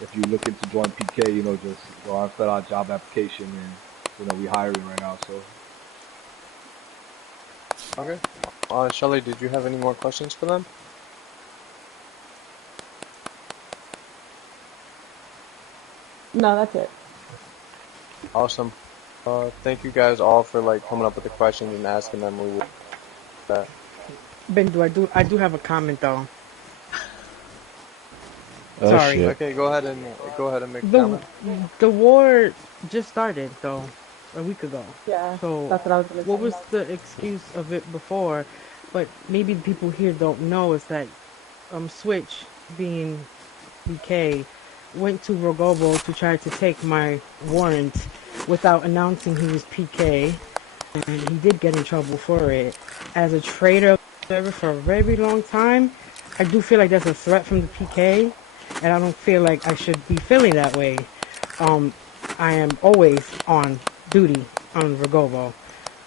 if you're looking to join PK, you know, just go on, fill out job application, and you know, we hiring right now. So Okay. Shelly, did you have any more questions for them? No, that's it. Awesome. Thank you guys all for like coming up with the questions and asking them. We will that. Ben, I do have a comment though. Oh Sorry. shit. Okay, go ahead and make a The comment. the war just started though, a week ago. Yeah, So that's what I was gonna what say. was the excuse of it before? But maybe the people here don't know is that Switch, being BK, went to Rogobo to try to take my warrant without announcing he was PK, and he did get in trouble for it. As a trader observer for a very long time, I do feel like there's a threat from the PK, and I don't feel like I should be feeling that way. I am always on duty on Rogovo,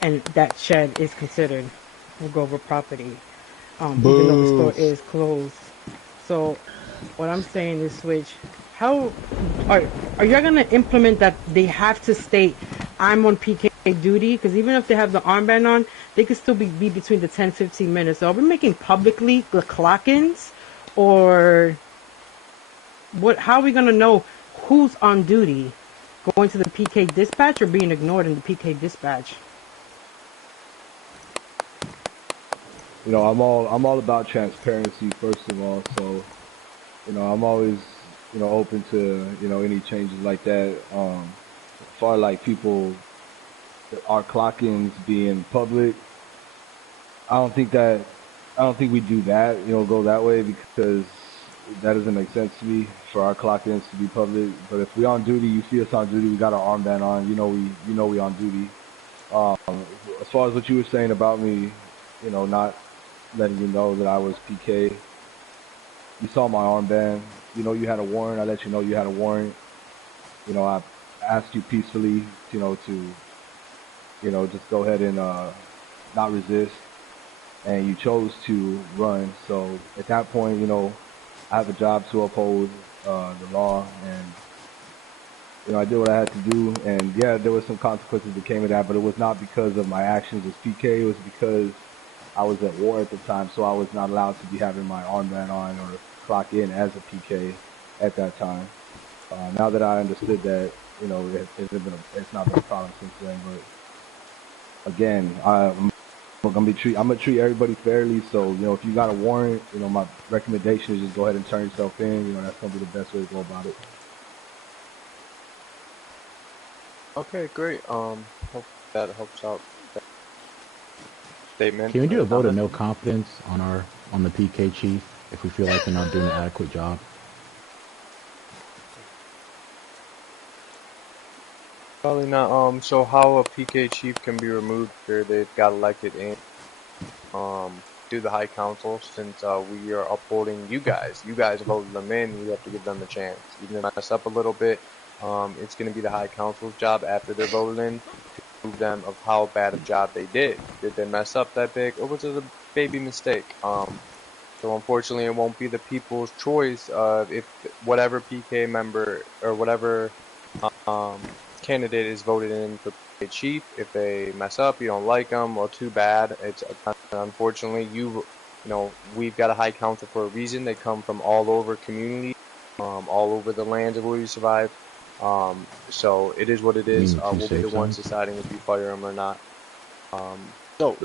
and that shed is considered Rogovo property, even though the store is closed. So what I'm saying is, Switch, how are you gonna implement that they have to state I'm on PK duty? Because even if they have the armband on, they could still be between the 10-15 minutes. So are we making publicly the clock-ins, or what? How are we gonna know who's on duty? Going to the PK dispatch or being ignored in the PK dispatch? you know, I'm all about transparency first of all. So you know, I'm always, you know, open to, you know, any changes like that. As far like people, our clock-ins being public, I don't think that, I don't think we do that, you know, go that way, because that doesn't make sense to me for our clock-ins to be public. But if we on duty, you see us on duty, we got our armband on, you know we on duty. Um, as far as what you were saying about me, you know, not letting you know that I was PK, you saw my armband. You know you had a warrant. I let you know you had a warrant. You know, I asked you peacefully, you know, to, you know, just go ahead and not resist, and you chose to run. So at that point, you know, I have a job to uphold the law, and you know, I did what I had to do. And yeah, there was some consequences that came of that, but it was not because of my actions as PK. It was because I was at war at the time, so I was not allowed to be having my armband on or clock in as a PK at that time. Now that I understood that, you know, it's not been a problem since then. But again, I'm gonna treat everybody fairly. So you know, if you got a warrant, you know, my recommendation is just go ahead and turn yourself in. You know, that's gonna be the best way to go about it. Okay, great. Hope that helps out. statement. Can we do a vote of no confidence on the PK chief if we feel like they're not doing an adequate job? Probably not. So how a PK chief can be removed after they've got elected in, through the High Council, since we are upholding you guys. You guys voted them in. You have to give them a chance. Even if they mess up a little bit, it's going to be the High Council's job after they're voted in to prove them of how bad a job they did. Did they mess up that big, or was it a baby mistake? So unfortunately, it won't be the people's choice of if whatever PK member or whatever candidate is voted in for PK chief. If they mess up, you don't like them, well, too bad. It's unfortunately you know, we've got a High Council for a reason. They come from all over community, all over the lands of where you survive. So it is what it is. We'll be the ones deciding if you fire them or not. So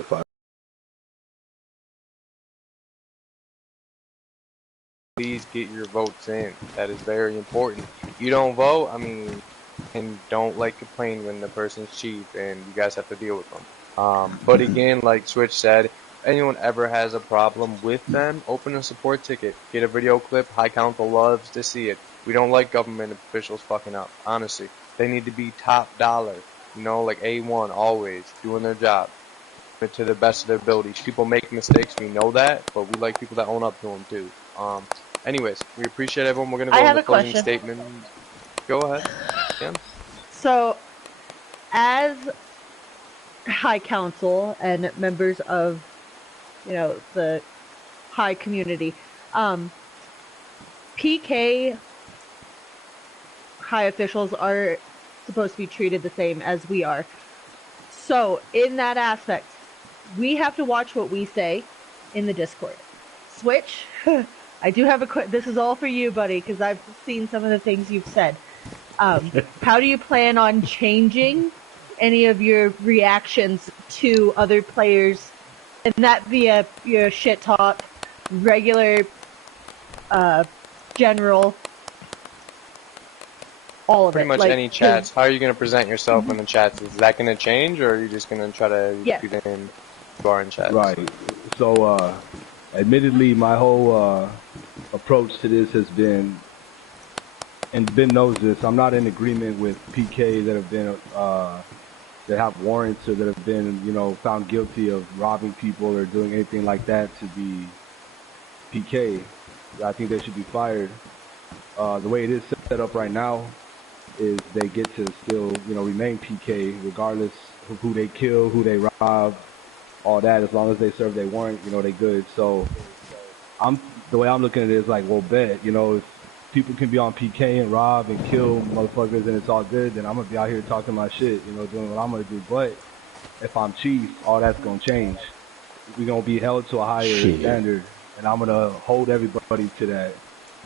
please get your votes in. That is very important. You don't vote, I mean, and don't complain when the person's chief and you guys have to deal with them. But again, like Switch said, anyone ever has a problem with them, open a support ticket, get a video clip. High Council loves to see it. We don't like government officials fucking up, honestly. They need to be top dollar, you know, like A1 always, doing their job to the best of their abilities. People make mistakes, we know that, but we like people that own up to them too. Anyways, we appreciate everyone. We're gonna go into closing statement. Go ahead. Yeah. So, as High Council and members of, you know, the High community, PK High officials are supposed to be treated the same as we are. So, in that aspect, we have to watch what we say in the Discord. Switch, I do have this is all for you, buddy, because I've seen some of the things you've said. How do you plan on changing any of your reactions to other players, and that via your shit talk, regular, general, all of Pretty it? much any chats. How are you going to present yourself in the chats? Is that going to change, or are you just going to try to do it in bar and chats? Right. So, admittedly, my whole approach to this has been, and Ben knows this, I'm not in agreement with PK that have been that have warrants or that have been, you know, found guilty of robbing people or doing anything like that to be PK. I think they should be fired. The way it is set up right now is they get to still, you know, remain PK regardless of who they kill, who they rob, all that. As long as they serve their warrant, you know, they good. So the way I'm looking at it is like, well, bet, you know, if people can be on PK and rob and kill motherfuckers and it's all good, then I'm gonna be out here talking my shit, you know, doing what I'm gonna do. But if I'm chief, all that's gonna change. We're gonna be held to a higher standard, and I'm gonna hold everybody to that.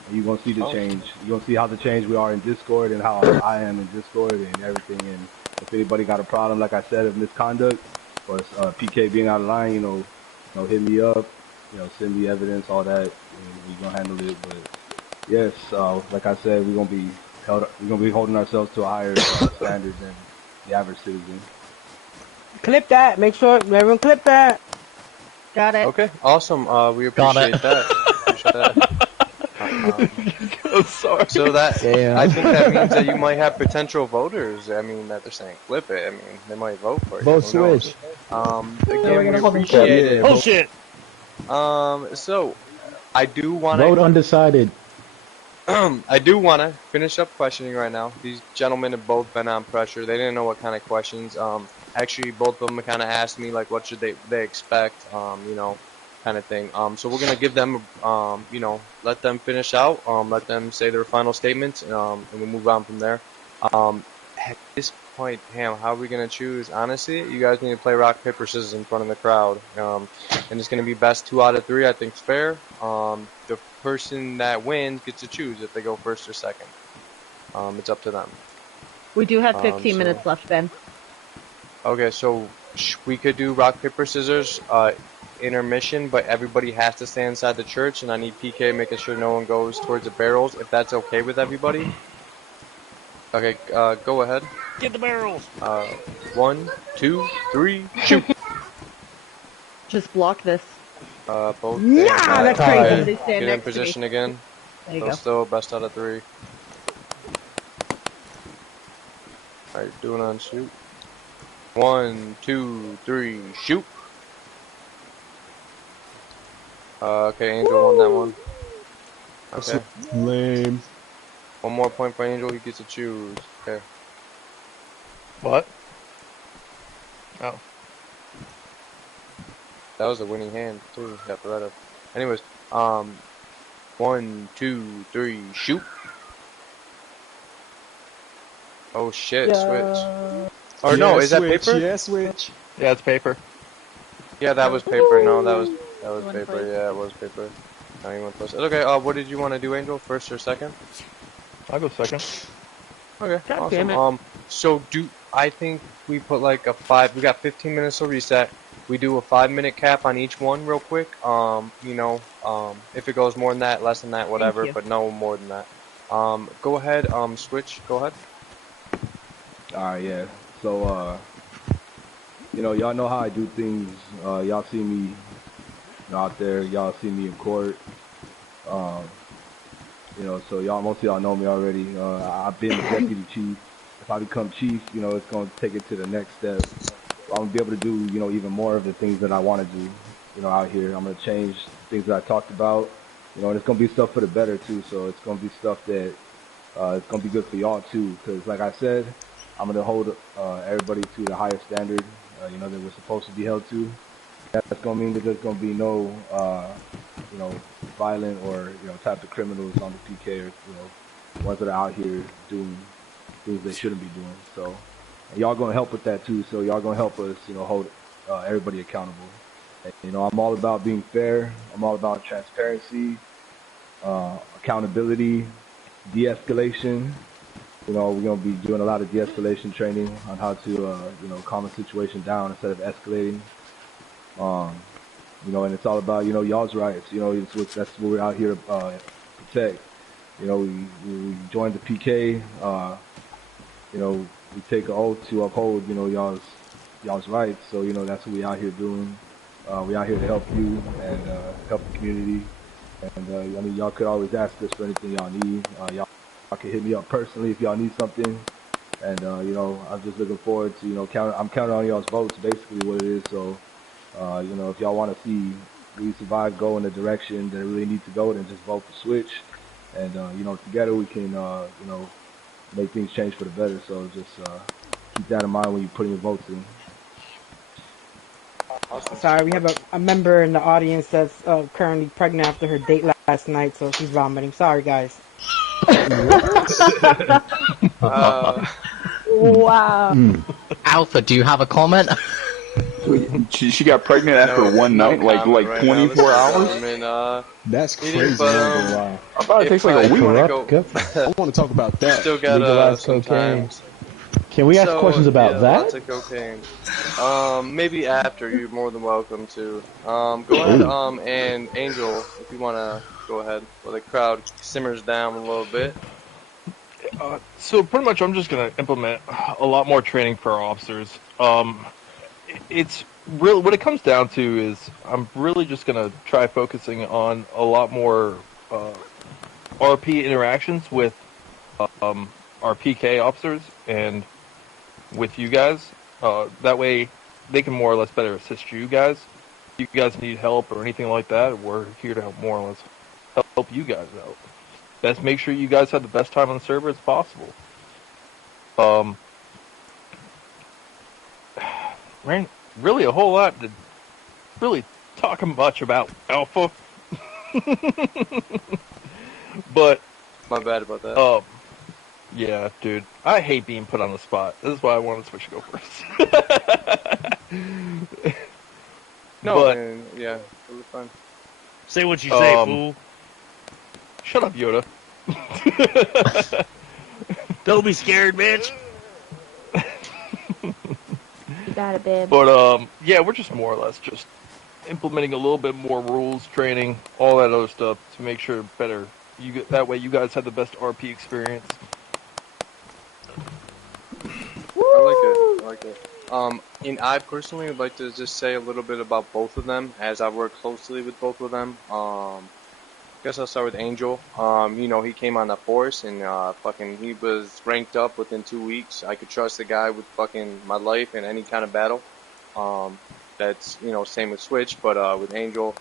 And you're gonna see the change. You're gonna see how the change we are in Discord and how I am in Discord and everything. And if anybody got a problem, like I said, of misconduct or PK being out of line, you know, hit me up, you know, send me evidence, all that, and we're gonna handle it. But yes, like I said, we're gonna be holding ourselves to a higher standard than the average citizen. Clip that. Make sure everyone clip that. Got it. Okay, awesome. We appreciate that. Appreciate that. Sorry. So that I think that means that you might have potential voters. I mean, that they're saying flip it. I mean, they might vote for you. Vote Switch. Again, we appreciate it. Bullshit. So I do want to Vote undecided. I do want to finish up questioning right now. These gentlemen have both been on pressure. They didn't know what kind of questions. Actually, both of them kind of asked me like, what should they expect? You know, kind of thing. So we're gonna give them, you know, let them finish out. Let them say their final statements, and we'll move on from there. At this point, Ham, how are we gonna choose? Honestly, you guys need to play rock paper scissors in front of the crowd, and it's gonna be best 2 out of 3. I think it's fair. The person that wins gets to choose if they go first or second. It's up to them. We do have 15 minutes left, Ben. Okay, so we could do rock paper scissors intermission, but everybody has to stay inside the church, and I need PK making sure no one goes towards the barrels. If that's okay with everybody. Okay, go ahead. Get the barrels. 1, 2, 3, shoot. Just block this. Both. Yeah, that's crazy. Somebody stand Get in next to me. position again. There you So go. still best out of 3. Alright, doing on shoot. 1, 2, 3, shoot. Okay, Angel won that one. Okay. Lame. One more point for Angel, he gets to choose. Okay. What? Oh. That was a winning hand too. Got Beretta. Anyways, 1, 2, 3, shoot. Oh shit, switch. Or no, is that paper? Yeah, switch. Yeah, it's paper. Yeah, that was paper. No, that was paper. Yeah, it was paper. No, you went first. Okay, what did you want to do, Angel? First or second? I'll go second. Okay, God awesome. damn it. So I think we put like a 5. We got 15 minutes to reset. We do a 5-minute cap on each one, real quick. You know, if it goes more than that, less than that, whatever, but no more than that. Go ahead. Switch. Go ahead. All right, yeah. So, you know, y'all know how I do things. Y'all see me out there. Y'all see me in court. You know, so most of y'all know me already. I've been the deputy chief. If I become chief, you know, it's going to take it to the next step. I'm going to be able to do, you know, even more of the things that I want to do, you know, out here. I'm going to change things that I talked about, you know, and it's going to be stuff for the better, too. So it's going to be stuff that it's going to be good for y'all, too. Because, like I said, I'm going to hold everybody to the highest standard, you know, that we're supposed to be held to. That's going to mean that there's going to be no, you know, violent or, you know, type of criminals on the PK or, you know, ones that are out here doing things they shouldn't be doing. So, and y'all going to help with that too. So y'all going to help us, you know, hold everybody accountable. And, you know, I'm all about being fair. I'm all about transparency, accountability, de-escalation. You know, we're going to be doing a lot of de-escalation training on how to, you know, calm a situation down instead of escalating. You know, and it's all about, you know, y'all's rights. You know, that's what we're out here to protect. You know, we joined the PK. You know, we take an oath to uphold, you know, y'all's rights. So, you know, that's what we out here doing. We out here to help you and help the community. And I mean, y'all could always ask us for anything y'all need. Y'all can hit me up personally if y'all need something. And you know, I'm just looking forward to, you know, I'm counting on y'all's votes, basically what it is. So, you know, if y'all want to see We Survive go in the direction that it really needs to go, then just vote for Switch. And you know, together we can, you know, make things change for the better. So just keep that in mind when you're putting your votes in. Sorry, we have a member in the audience that's currently pregnant after her date last night, so she's vomiting. Sorry, guys. Wow. Alpha, do you have a comment? She got pregnant after one night, like 24 hours. That's crazy. I thought it takes like a week. I want to talk about that. Still got Legalized some cocaine. time. Can we ask questions about yeah, that? Lots of cocaine. Maybe after, you're more than welcome to. Go ahead, and Angel, if you want to go ahead, while the crowd simmers down a little bit. So pretty much I'm just going to implement a lot more training for our officers. It's really, what it comes down to is I'm really just going to try focusing on a lot more RP interactions with our PK officers and with you guys. That way they can more or less better assist you guys. If you guys need help or anything like that, we're here to help more or less help you guys out. Best make sure you guys have the best time on the server as possible. Really a whole lot to really talk much about Alpha. But my bad about that. Yeah, dude. I hate being put on the spot. This is why I wanted Switch to go first. No, but, man, yeah, it was fun. Say what you say, fool. Shut up, Yoda. Don't be scared, bitch. You got it, babe. But, yeah, we're just more or less just implementing a little bit more rules, training, all that other stuff to make sure better. That way you guys have the best RP experience. I like it. And I personally would like to just say a little bit about both of them, as I work closely with both of them. Guess I'll start with Angel. You know, he came on the force and fucking he was ranked up within 2 weeks. I could trust the guy with fucking my life in any kind of battle. That's, you know, same with Switch, but with Angel,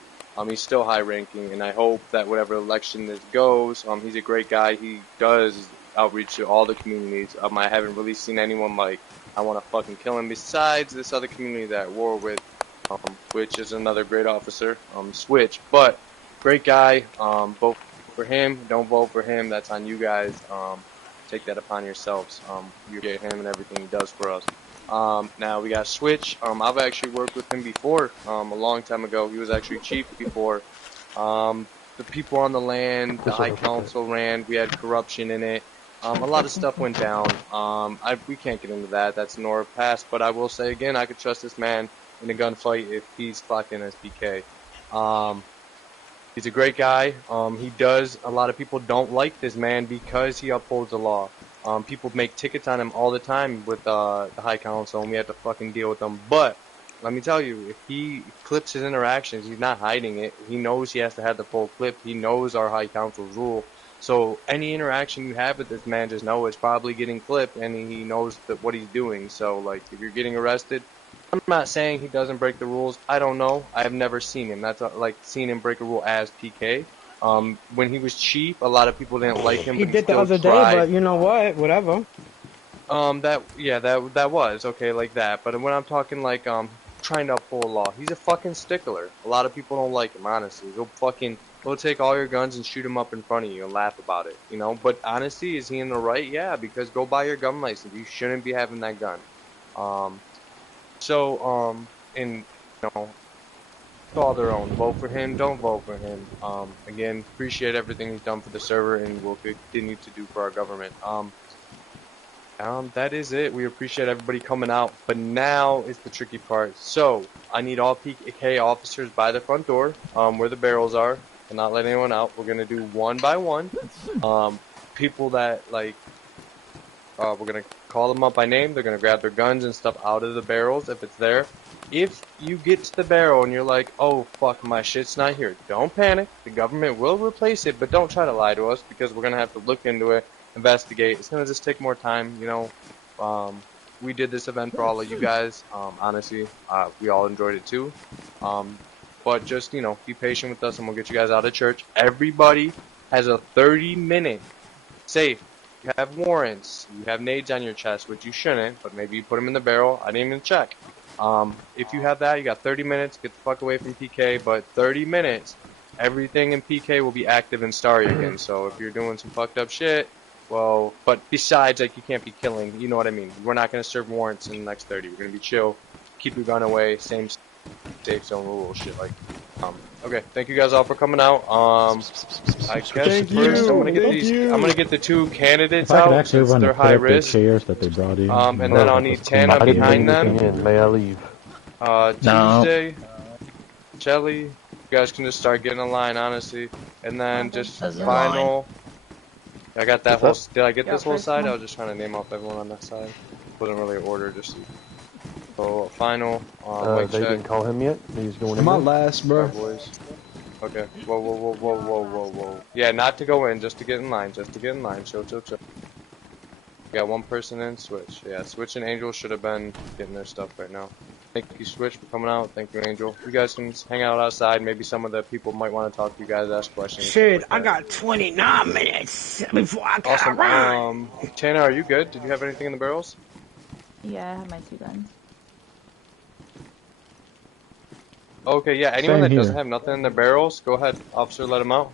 he's still high ranking, and I hope that whatever election this goes, he's a great guy. He does outreach to all the communities. I haven't really seen anyone like, I want to fucking kill him, besides this other community that I war with, which is another great officer, Switch. But great guy. Vote for him. Don't vote for him. That's on you guys. Take that upon yourselves. You get him and everything he does for us. Now we got Switch. I've actually worked with him before, a long time ago. He was actually chief before. The people on the land, the High Council ran. We had corruption in it. A lot of stuff went down. We can't get into that. That's in our past. But I will say again, I could trust this man in a gunfight if he's clocked in as PK. He's a great guy. A lot of people don't like this man because he upholds the law. People make tickets on him all the time with the High Council, and we have to fucking deal with them. But let me tell you, if he clips his interactions, he's not hiding it. He knows he has to have the full clip. He knows our High Council's rule. So any interaction you have with this man, just know it's probably getting clipped, and he knows what he's doing. So, like, if you're getting arrested, I'm not saying he doesn't break the rules. I don't know. I have never seen him. That's like seen him break a rule as PK. When he was chief, a lot of people didn't like him. He but did the still other tried. day, but you know what? Whatever. That was okay, like that. But when I'm talking like trying to uphold law, he's a fucking stickler. A lot of people don't like him, honestly. He'll take all your guns and shoot him up in front of you and laugh about it, you know. But honestly, is he in the right? Yeah, because go buy your gun license. You shouldn't be having that gun. And you know, to all their own. Vote for him, don't vote for him. Again, appreciate everything he's done for the server and will continue to do for our government. That is it. We appreciate everybody coming out, but now is the tricky part. So, I need all PK officers by the front door, where the barrels are, and not let anyone out. We're gonna do one by one. People that, like, we're gonna call them up by name. They're gonna grab their guns and stuff out of the barrels if it's there. If you get to the barrel and you're like, oh fuck, my shit's not here, don't panic. The government will replace it, but don't try to lie to us because we're gonna have to look into it, investigate. It's gonna just take more time, you know. We did this event for all of you guys. Honestly, we all enjoyed it too. But just, you know, be patient with us and we'll get you guys out of church. Everybody has a 30-minute safe. You have warrants, you have nades on your chest, which you shouldn't, but maybe you put them in the barrel. I didn't even check. If you have that, you got 30 minutes, get the fuck away from PK, but 30 minutes, everything in PK will be active in Starry again. So if you're doing some fucked up shit, well, but besides, like, you can't be killing, you know what I mean? We're not going to serve warrants in the next 30. We're going to be chill, keep your gun away, same safe zone rule, shit like. Okay, thank you guys all for coming out. I guess first I'm gonna get the two candidates If I could out actually since run they're to high collect their risk. chairs that they brought in. And then I'll need Tana behind them. May I leave? Tuesday, Shelly, you guys can just start getting in line, honestly. And then just final. I got that whole. Did I get this whole side? I was just trying to name off everyone on that side. Wasn't really order, just. So final. They didn't call him yet. He's going in. My last, bro. Boys. Okay. Whoa. Yeah, not to go in, just to get in line. Just to get in line. Chill. We got one person in. Switch. Yeah, Switch and Angel should have been getting their stuff right now. Thank you, Switch, for coming out. Thank you, Angel. You guys can hang out outside. Maybe some of the people might want to talk to you guys, ask questions. Shit, like I got 29 minutes before I got awesome. around. Tana, are you good? Did you have anything in the barrels? Yeah, I have my 2 guns. Okay, yeah, anyone Same that here. doesn't have nothing in their barrels, go ahead. Officer, let them out.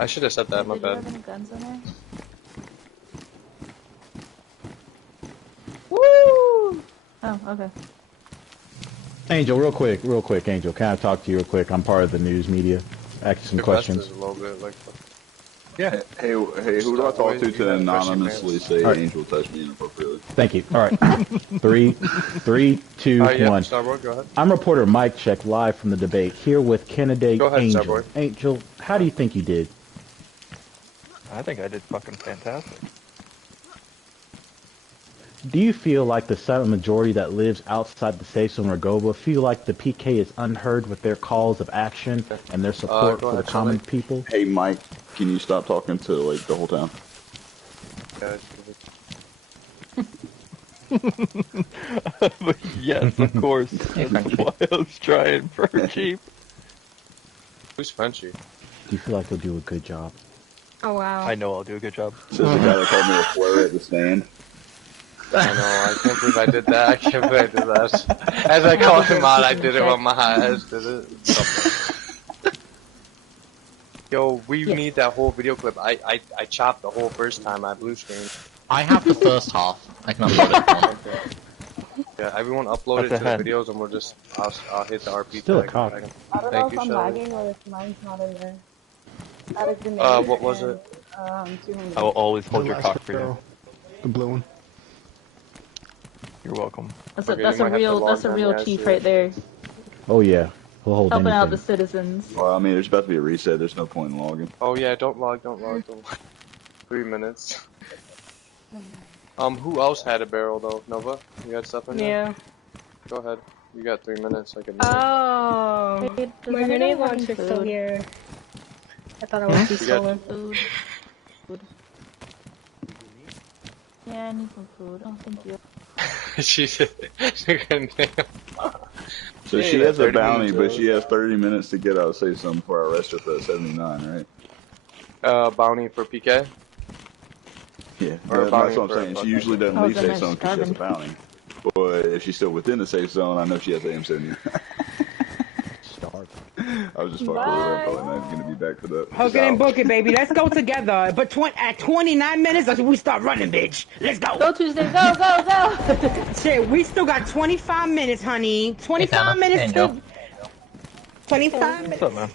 I should have said that, my Did you bad. have any guns in there? Woo! Oh, okay. Angel, real quick, Angel, can I talk to you real quick? I'm part of the news media. Ask you some questions. A little bit, like, Yeah. Hey, who do I talk to anonymously say Right. Angel touched me inappropriately? Thank you. All right. 3, 2, 1. Starboard, go ahead. I'm reporter Mike Check live from the debate here with candidate Go ahead, Angel. Starboard. Angel, how do you think you did? I think I did fucking fantastic. do you feel like the silent majority that lives outside the safe zone or Goba feel like the PK is unheard with their calls of action and their support for the common people? Hey, Mike, can you stop talking to like the whole town? Yes, of course. That's why I was trying for cheap. Who's Frenchy? Do you feel like they'll do a good job? Oh wow. I know I'll do a good job. Says the guy that called me a flare at the stand. I know, I can't believe I did that. I can't believe I did that. As I called him out, I did it with my eyes. Did it? Yo, we need that whole video clip. I chopped the whole first time I blue screen. I have the first half. I can upload it. Yeah, everyone upload it to the videos and we'll just, I'll hit the RP Still a tag. cock. I don't know Thank if you, I'm Shelly. lagging or if mine's not in there. Add a grenade What was it? 200. I will always hold your last cock for you. barrel. The blue one. You're welcome. That's Okay, that's you a might have to real log that's a down real the chief IC. right there. Oh yeah, we'll hold Helping out the anything. citizens. Well, I mean, there's about to be a reset. There's no point in logging. Oh yeah, don't log. 3 minutes. Who else had a barrel though? Nova? You got stuff in there? Yeah. Go ahead. You got 3 minutes. I can. Oh, Hey, does my anyone grenade have any launcher's still food? here. I thought I was too You got- stolen. Food. Yeah, I need some food. Oh, thank you. She said. So she has a bounty, but she has 30 minutes to get out. Say something before I arrest her for that 79, right? Bounty for PK. Yeah, Or a that's bounty what I'm for saying. She fucking- usually doesn't Oh, leave then safe zone because she has a bounty. But if she's still within the safe zone, I know she has AM79. I was just fucking with her. I'm probably not going to be back for that. Hook it and book it, baby. Let's go together. But at 29 minutes, that's when we start running, bitch. Let's go. Go Tuesday, go, go, go! Shit, we still got 25 minutes, honey. 25 minutes to... 25 minutes. What's up, man?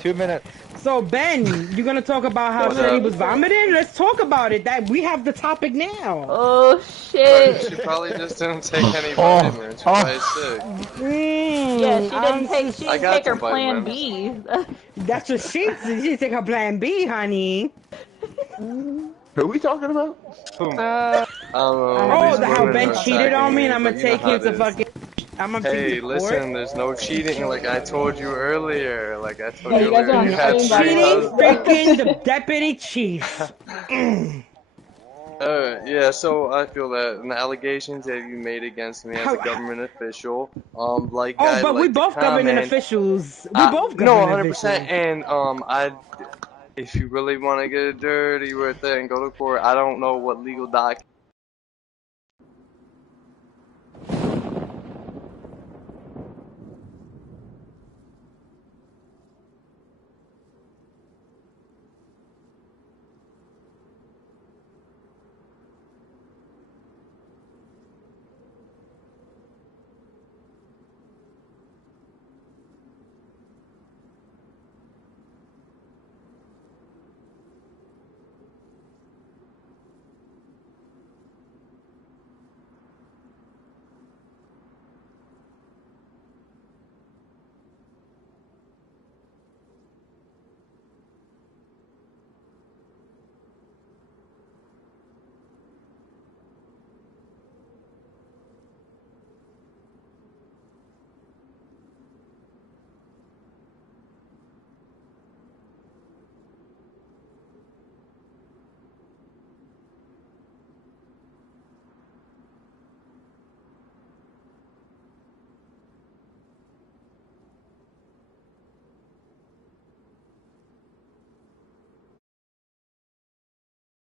2 minutes. So, Ben, you gonna talk about how What's Shady up? was vomiting? Let's talk about it. That we have the topic now. Oh shit! She probably just didn't take any vitamins. She's probably sick. Yeah, she didn't take. She I didn't got take her some Plan vitamins. B. That's what she did. She didn't take her plan B, honey. Who are we talking about? Oh, how Ben cheated on me, and I'm gonna take him to fucking. I'm gonna Hey, take him to court. listen, there's no cheating like I told you earlier. Like I told Yeah, you you guys are on earlier. You had the same three Cheating, husbands. freaking the deputy chief. Yeah, so I feel that and the allegations that you made against me as a government official, like Oh, I'd but we like to both government comment- officials. We both no, government 100%. officials. And if you really want to get dirty with it and go to court, I don't know what legal document